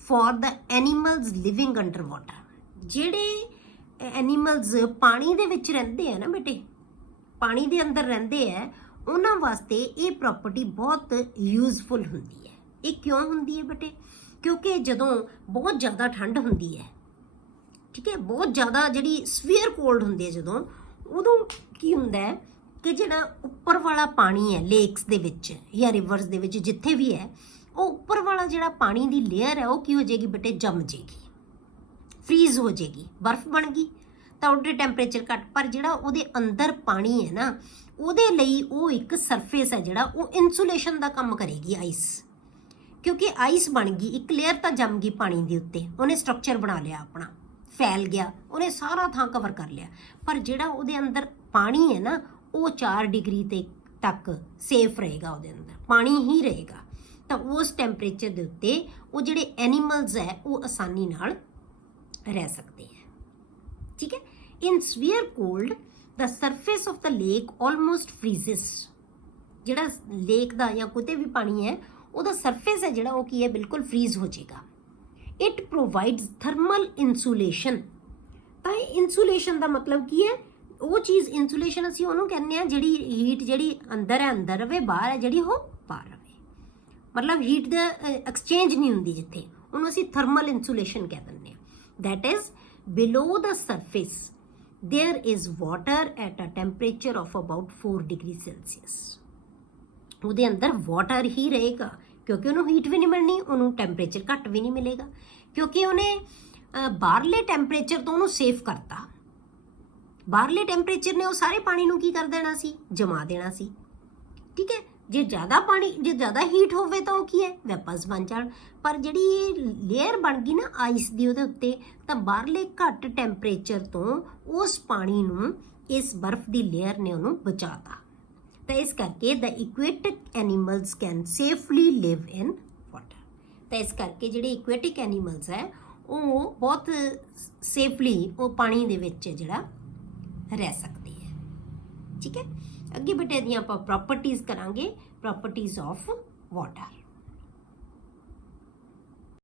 for the animals living under water. ਜਿਹੜੇ ਐਨੀਮਲਸ ਪਾਣੀ ਦੇ ਵਿੱਚ ਰਹਿੰਦੇ ਆ ਨਾ ਬੇਟੇ, ਪਾਣੀ ਦੇ ਅੰਦਰ ਰਹਿੰਦੇ ਆ, ਉਹਨਾਂ ਵਾਸਤੇ ਇਹ ਪ੍ਰੋਪਰਟੀ ਬਹੁਤ ਯੂਜ਼ਫੁਲ ਹੁੰਦੀ ਹੈ। ਇਹ ਕਿਉਂ ਹੁੰਦੀ ਹੈ ਬੇਟੇ? ਕਿਉਂਕਿ ਜਦੋਂ ਬਹੁਤ ਜ਼ਿਆਦਾ ਠੰਡ ਹੁੰਦੀ ਹੈ, ਠੀਕ ਹੈ, ਬਹੁਤ ਜ਼ਿਆਦਾ ਜਿਹੜੀ ਸਵੀਅਰ ਕੋਲਡ ਹੁੰਦੀ ਹੈ, ਜਦੋਂ ਉਦੋਂ ਕੀ ਹੁੰਦਾ ਹੈ ਕਿ ਜਿਹੜਾ ਉੱਪਰ ਵਾਲਾ ਪਾਣੀ ਹੈ ਲੇਕਸ ਦੇ ਵਿੱਚ ਜਾਂ ਰਿਵਰਸ ਦੇ ਵਿੱਚ ਜਿੱਥੇ ਵੀ ਹੈ, ਉਹ ਉੱਪਰ ਵਾਲਾ ਜਿਹੜਾ ਪਾਣੀ ਦੀ ਲੇਅਰ ਹੈ ਉਹ ਕੀ ਹੋ ਜਾਏਗੀ ਬੇਟੇ? ਜੰਮ ਜਾਏਗੀ, ਫਰੀਜ਼ ਹੋ ਜਾਏਗੀ, ਬਰਫ਼ ਬਣ ਗਈ। ਤਾਂ ਉਹਦੇ ਟੈਂਪਰੇਚਰ ਘੱਟ, ਪਰ ਜਿਹੜਾ ਉਹਦੇ ਅੰਦਰ ਪਾਣੀ ਹੈ ਨਾ, ਉਹਦੇ ਲਈ ਉਹ ਇੱਕ ਸਰਫੇਸ ਹੈ ਜਿਹੜਾ ਉਹ ਇਨਸੂਲੇਸ਼ਨ ਦਾ ਕੰਮ ਕਰੇਗੀ ਆਈਸ। ਕਿਉਂਕਿ ਆਈਸ ਬਣ ਗਈ, ਇੱਕ ਲੇਅਰ ਤਾਂ ਜੰਮ ਗਈ ਪਾਣੀ ਦੇ ਉੱਤੇ, ਉਹਨੇ ਸਟਰਕਚਰ ਬਣਾ ਲਿਆ ਆਪਣਾ, ਫੈਲ ਗਿਆ, ਉਹਨੇ ਸਾਰਾ ਥਾਂ ਕਵਰ ਕਰ ਲਿਆ। ਪਰ ਜਿਹੜਾ ਉਹਦੇ ਅੰਦਰ ਪਾਣੀ ਹੈ ਨਾ, ਉਹ 4 ਡਿਗਰੀ ਤੱਕ ਸੇਫ ਰਹੇਗਾ, ਉਹਦੇ ਅੰਦਰ ਪਾਣੀ ਹੀ ਰਹੇਗਾ। ਤਾਂ ਉਸ ਟੈਂਪਰੇਚਰ ਦੇ ਉੱਤੇ ਉਹ ਜਿਹੜੇ ਐਨੀਮਲਸ ਹੈ ਉਹ ਆਸਾਨੀ ਨਾਲ ਰਹਿ ਸਕਦੇ ਹੈ। ਠੀਕ ਹੈ, in severe cold the surface of the lake almost freezes. ਜਿਹੜਾ ਲੇਕ ਦਾ ਜਾਂ ਕਿਤੇ ਵੀ ਪਾਣੀ ਹੈ, ਉਹਦਾ ਸਰਫੇਸ ਹੈ ਜਿਹੜਾ ਉਹ ਕੀ ਹੈ? ਬਿਲਕੁਲ ਫਰੀਜ਼ ਹੋ ਜਾਏਗਾ। It provides thermal insulation. ਤਾਂ ਇਨਸੂਲੇਸ਼ਨ ਦਾ ਮਤਲਬ ਕੀ ਹੈ? ਉਹ ਚੀਜ਼, ਇਨਸੂਲੇਸ਼ਨ ਅਸੀਂ ਉਹਨੂੰ ਕਹਿੰਦੇ ਆ ਜਿਹੜੀ ਹੀਟ ਜਿਹੜੀ ਅੰਦਰ ਹੈ ਅੰਦਰ ਰਵੇ, ਬਾਹਰ ਹੈ ਜਿਹੜੀ ਉਹ ਬਾਹਰ ਰਵੇ। ਮਤਲਬ ਹੀਟ ਦਾ ਐਕਸਚੇਂਜ ਨਹੀਂ ਹੁੰਦੀ ਜਿੱਥੇ, ਉਹਨੂੰ ਅਸੀਂ ਥਰਮਲ ਇਨਸੂਲੇਸ਼ਨ ਕਹਿ ਦਿੰਦੇ ਹਾਂ। That is below the surface there is water at a temperature of about 4 degree Celsius. ਉਹਦੇ ਅੰਦਰ ਵਾਟਰ ਹੀ ਰਹੇਗਾ ਕਿਉਂਕਿ ਉਹਨੂੰ ਹੀਟ ਵੀ ਨਹੀਂ ਮਿਲਣੀ, ਉਹਨੂੰ ਟੈਂਪਰੇਚਰ ਘੱਟ ਵੀ ਨਹੀਂ ਮਿਲੇਗਾ ਕਿਉਂਕਿ ਉਹਨੇ ਬਾਹਰਲੇ ਟੈਂਪਰੇਚਰ ਤੋਂ ਉਹਨੂੰ ਸੇਫ ਕਰਤਾ। ਬਾਹਰਲੇ ਟੈਂਪਰੇਚਰ ਨੇ ਉਹ ਸਾਰੇ ਪਾਣੀ ਨੂੰ ਕੀ ਕਰ ਦੇਣਾ ਸੀ, ਜਮਾ ਦੇਣਾ ਸੀ। ਠੀਕ ਹੈ, ਜੇ ਜ਼ਿਆਦਾ ਹੀਟ ਹੋਵੇ ਤਾਂ ਉਹ ਕੀ ਹੈ, ਵੈਪਰਸ ਬਣ ਜਾਣ। ਪਰ ਜਿਹੜੀ ਲੇਅਰ ਬਣ ਗਈ ਨਾ ਆਈਸ ਦੀ ਉਹਦੇ ਉੱਤੇ, ਤਾਂ ਬਾਹਰਲੇ ਘੱਟ ਟੈਂਪਰੇਚਰ ਤੋਂ ਉਸ ਪਾਣੀ ਨੂੰ ਇਸ ਬਰਫ਼ ਦੀ ਲੇਅਰ ਨੇ ਉਹਨੂੰ ਬਚਾਤਾ। ਤਾਂ ਇਸ ਕਰਕੇ the aquatic animals can safely live in water. ਤਾਂ ਇਸ ਕਰਕੇ ਜਿਹੜੇ ਇਕੁਐਟਿਕ ਐਨੀਮਲਸ ਹੈ ਉਹ ਬਹੁਤ ਸੇਫਲੀ ਉਹ ਪਾਣੀ ਦੇ ਵਿੱਚ ਜਿਹੜਾ ਰਹਿ ਸਕਦੇ ਹੈ। ਠੀਕ ਹੈ, ਅੱਗੇ ਬੇਟੇ ਦੀਆਂ ਆਪਾਂ ਪ੍ਰੋਪਰਟੀਜ਼ ਕਰਾਂਗੇ, ਪ੍ਰੋਪਰਟੀਜ਼ ਆਫ ਵਾਟਰ।